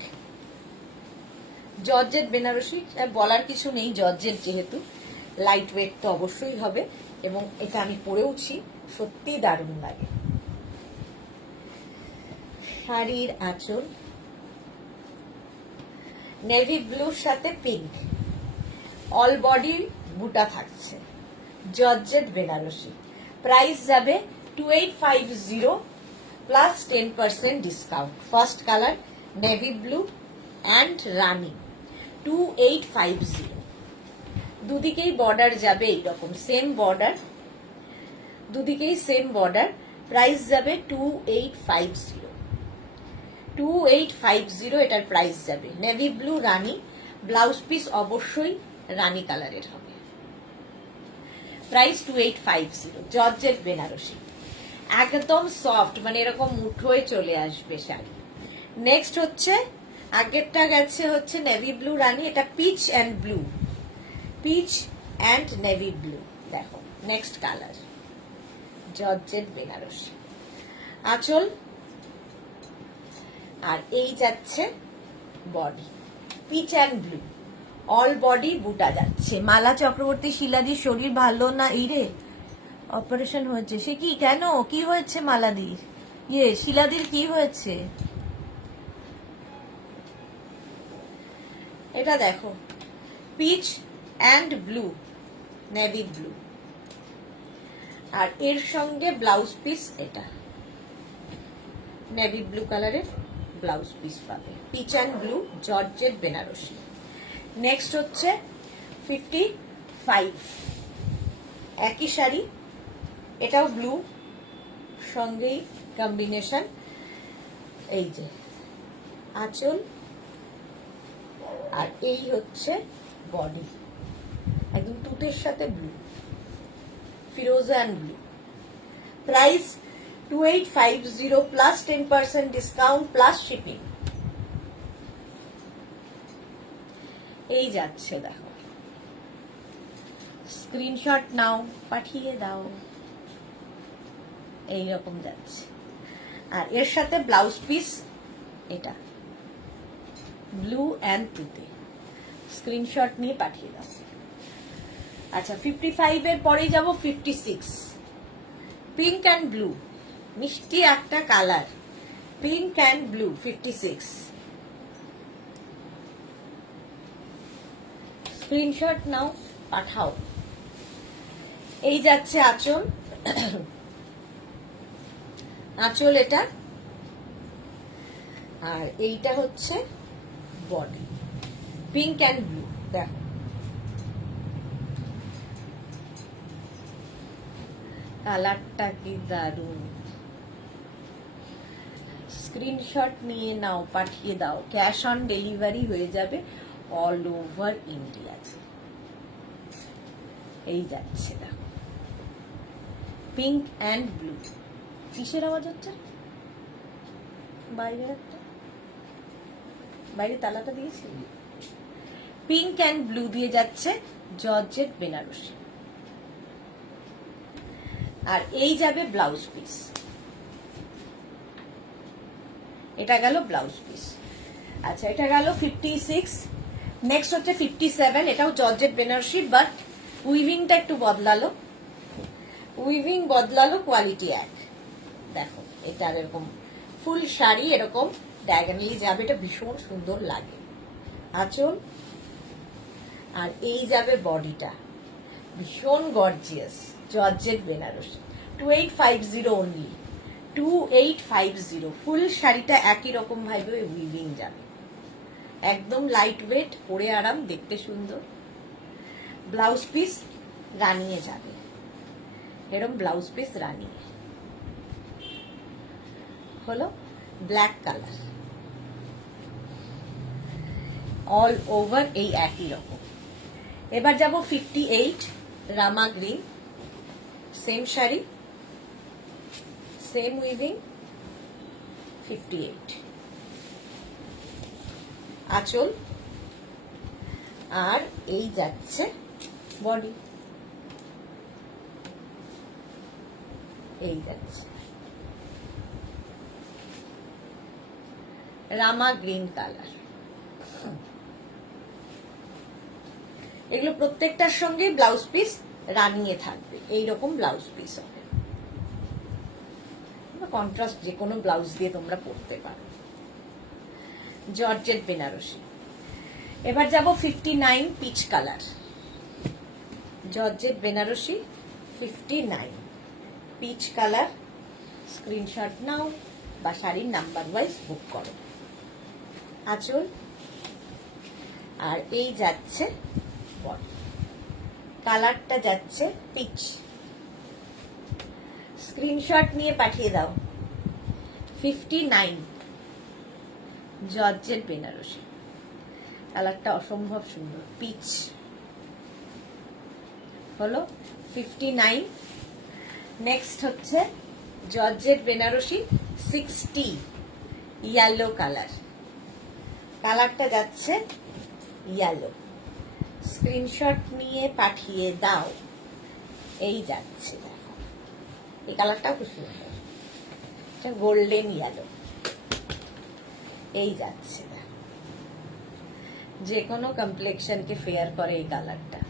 Georgette Banarasi বলার কিছু নেই, জর্জেট যেহেতু লাইট ওয়েট তো অবশ্যই হবে, এবং এটা আমি পরেওছি, সত্যি দারুণ লাগে। শাড়ির আঁচল নেভি ব্লুর সাথে পিঙ্ক, অল বডি বুটা থাকছে, জর্জেট বেনারসি। প্রাইস যাবে 2850 plus 10% discount. First colour navy blue and rani, 2850। দুদিকেই বর্ডার যাবে এইরকম, সেম বর্ডার, দুদিকেই সেম বর্ডার। প্রাইস যাবে 2850, 2850 এটার প্রাইস যাবে। Navy blue rani, blouse piece অবশ্যই রানি কালারের হবে। প্রাইস 2850। জর্জেট বেনারসি, একদম সফট, মানে এরকম মুঠোয় চলে আসবে শাড়ি। নেক্সট হচ্ছে, আগেরটা গেছে হচ্ছে নেভি ব্লু রানি, এটা peach and blue, peach and navy blue. দেখো নেক্সট কালার, জর্জেট বেনারসি। আঁচল, আর এই যাচ্ছে body, peach and blue, all body বুটা যাচ্ছে। মালা চক্রবর্তী, শিলাদির শরীর ভালো না? ইরে অপারেশন হয়েছে, সে কি, কেন, কি হয়েছে মালাদির? শিলাদির কি হয়েছে? এটা দেখো, peach and blue, navy blue, আর এর সঙ্গে ব্লাউজ পিস, এটা নেভি ব্লু কালারের ব্লাউজ পিস পাবে, peach and blue, georgette Banarasi. Next হচ্ছে 55, একই শাড়ি, এটাও ব্লু, সঙ্গেই কম্বিনেশন। এই যে আঁচল, আর এই হচ্ছে বডি, একদম তুতের সাথে blue, Firoza and blue. Price 2850 plus 10% discount plus shipping. এই যাচ্ছে, দেখো স্ক্রিনশট নাও, পাঠিয়ে দাও, এইরকম যাচ্ছে। আর এর সাথে ব্লাউজ পিস, এটা ব্লু অ্যান্ড তুতে, স্ক্রিনশট নিয়ে পাঠিয়ে দাও। আচ্ছা, 55 এর পরেই যাব 56, পিঙ্ক অ্যান্ড ব্লু, মিষ্টি একটা colour, pink and blue, 56। Screenshot নাও, পাঠাও। এই যাচ্ছে আঁচল, আঁচল এটা, আর এইটা হচ্ছে বডি, পিঙ্ক অ্যান্ড ব্লু। দেখো কালারটা কি দারুণ, স্ক্রিনশট নিয়ে নাও, পাঠিয়ে দাও। ক্যাশ অন ডেলিভারি হয়ে যাবে অল ওভার ইন্ডিয়া। এই যাচ্ছে, দেখো পিঙ্ক অ্যান্ড ব্লু। কিসের আওয়াজ হচ্ছে? বাইরের একটা, বাইরে তালাটা দিয়েছি। পিঙ্ক অ্যান্ড ব্লু দিয়ে যাচ্ছে জর্জেট বেনারসি, আর এই যাবে ব্লাউজ পিস। এটা গেল ব্লাউজ পিস। আচ্ছা, এটা গেল 56। নেক্সট হচ্ছে 57, এটাও জর্জেট বেনারসি, বাট উইভিংটা একটু বদলালো, উইভিং বদলালো, কোয়ালিটি এক। দেখো এটা এরকম ফুল শাড়ি এরকম ডায়াগোনালি যাবে, এটা ভীষণ সুন্দর লাগে। আঁচল, আর এই যাবে বডিটা, ভীষণ গর্জিয়াস, জর্জেট বেনারসি। 2850 অনলি, 2850। ফুল শাড়িটা একই রকম ভাবে উইভিং যাবে, একদম লাইট ওয়েট, পরে আরাম, দেখতে সুন্দর। ব্লাউজ পিস রানিয়ে যাবে, এরকম ব্লাউজ পিস রানিয়ে হলো, ব্ল্যাক কালার, অল ওভার এই একই রকম। এবার যাব 58, rama green, same sari, same weaving, 58। আঁচল, আর এই যাচ্ছে বডি, এই যাচ্ছে রামা গ্রিন কালার। এগুলো প্রত্যেকটার সঙ্গে ব্লাউজ পিস রানিয়ে থাকবে, এইরকম ব্লাউজ পিস হবে। কন্ট্রাস্ট যে কোনো ব্লাউজ দিয়ে তোমরা পরতে পারো। জর্জেট বেনারসি। এবার যাব 59, peach colour, georgette Banarasi 59, peach colour. Screenshot নাও, বা শাড়ির নাম্বার ওয়াইজ বুক করো। আঁচল আর এই যাচ্ছে বডি, কালারটা যাচ্ছে পিচ। স্ক্রিনশট নিয়ে পাঠিয়ে দাও। 59 জর্জেট বেনারসি, কালারটা অসম্ভব সুন্দর, পিচ হলো 59। নেক্সট হচ্ছে জর্জেট বেনারসি 60 ইয়েলো কালার, কালারটা যাচ্ছে ইয়েলো। স্ক্রিনশট নিয়ে পাঠিয়ে দাও। এই যাচ্ছে, দেখো এই কালারটাও খুব সুন্দর, এটা গোল্ডেন ইয়েলো। এই যাচ্ছে, দেখো যে কোনো কমপ্লেক্সনকে ফেয়ার করে এই কালারটা।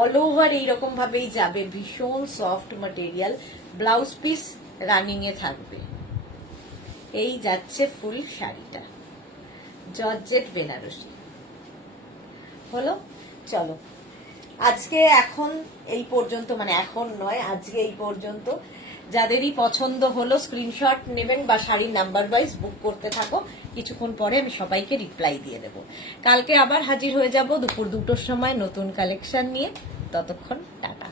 অল ওভার এইরকম ভাবেই যাবে, ভীষণ soft material, blouse piece running এ থাকবে। এই যাচ্ছে ফুল শাড়িটা, জর্জেট বেনারসি হলো। চলো আজকে এখন এই পর্যন্ত, মানে এখন নয়, আজকে এই পর্যন্ত। যাদেরই পছন্দ হলো স্ক্রিনশট নেবেন বা শাড়ির নাম্বার ওয়াইজ বুক করতে থাকো। কিছুক্ষণ পরে আমি সবাইকে রিপ্লাই দিয়ে দেবো। কালকে আবার হাজির হয়ে যাব দুপুর 2টোর সময় নতুন কালেকশন নিয়ে। ততক্ষণ টাটা।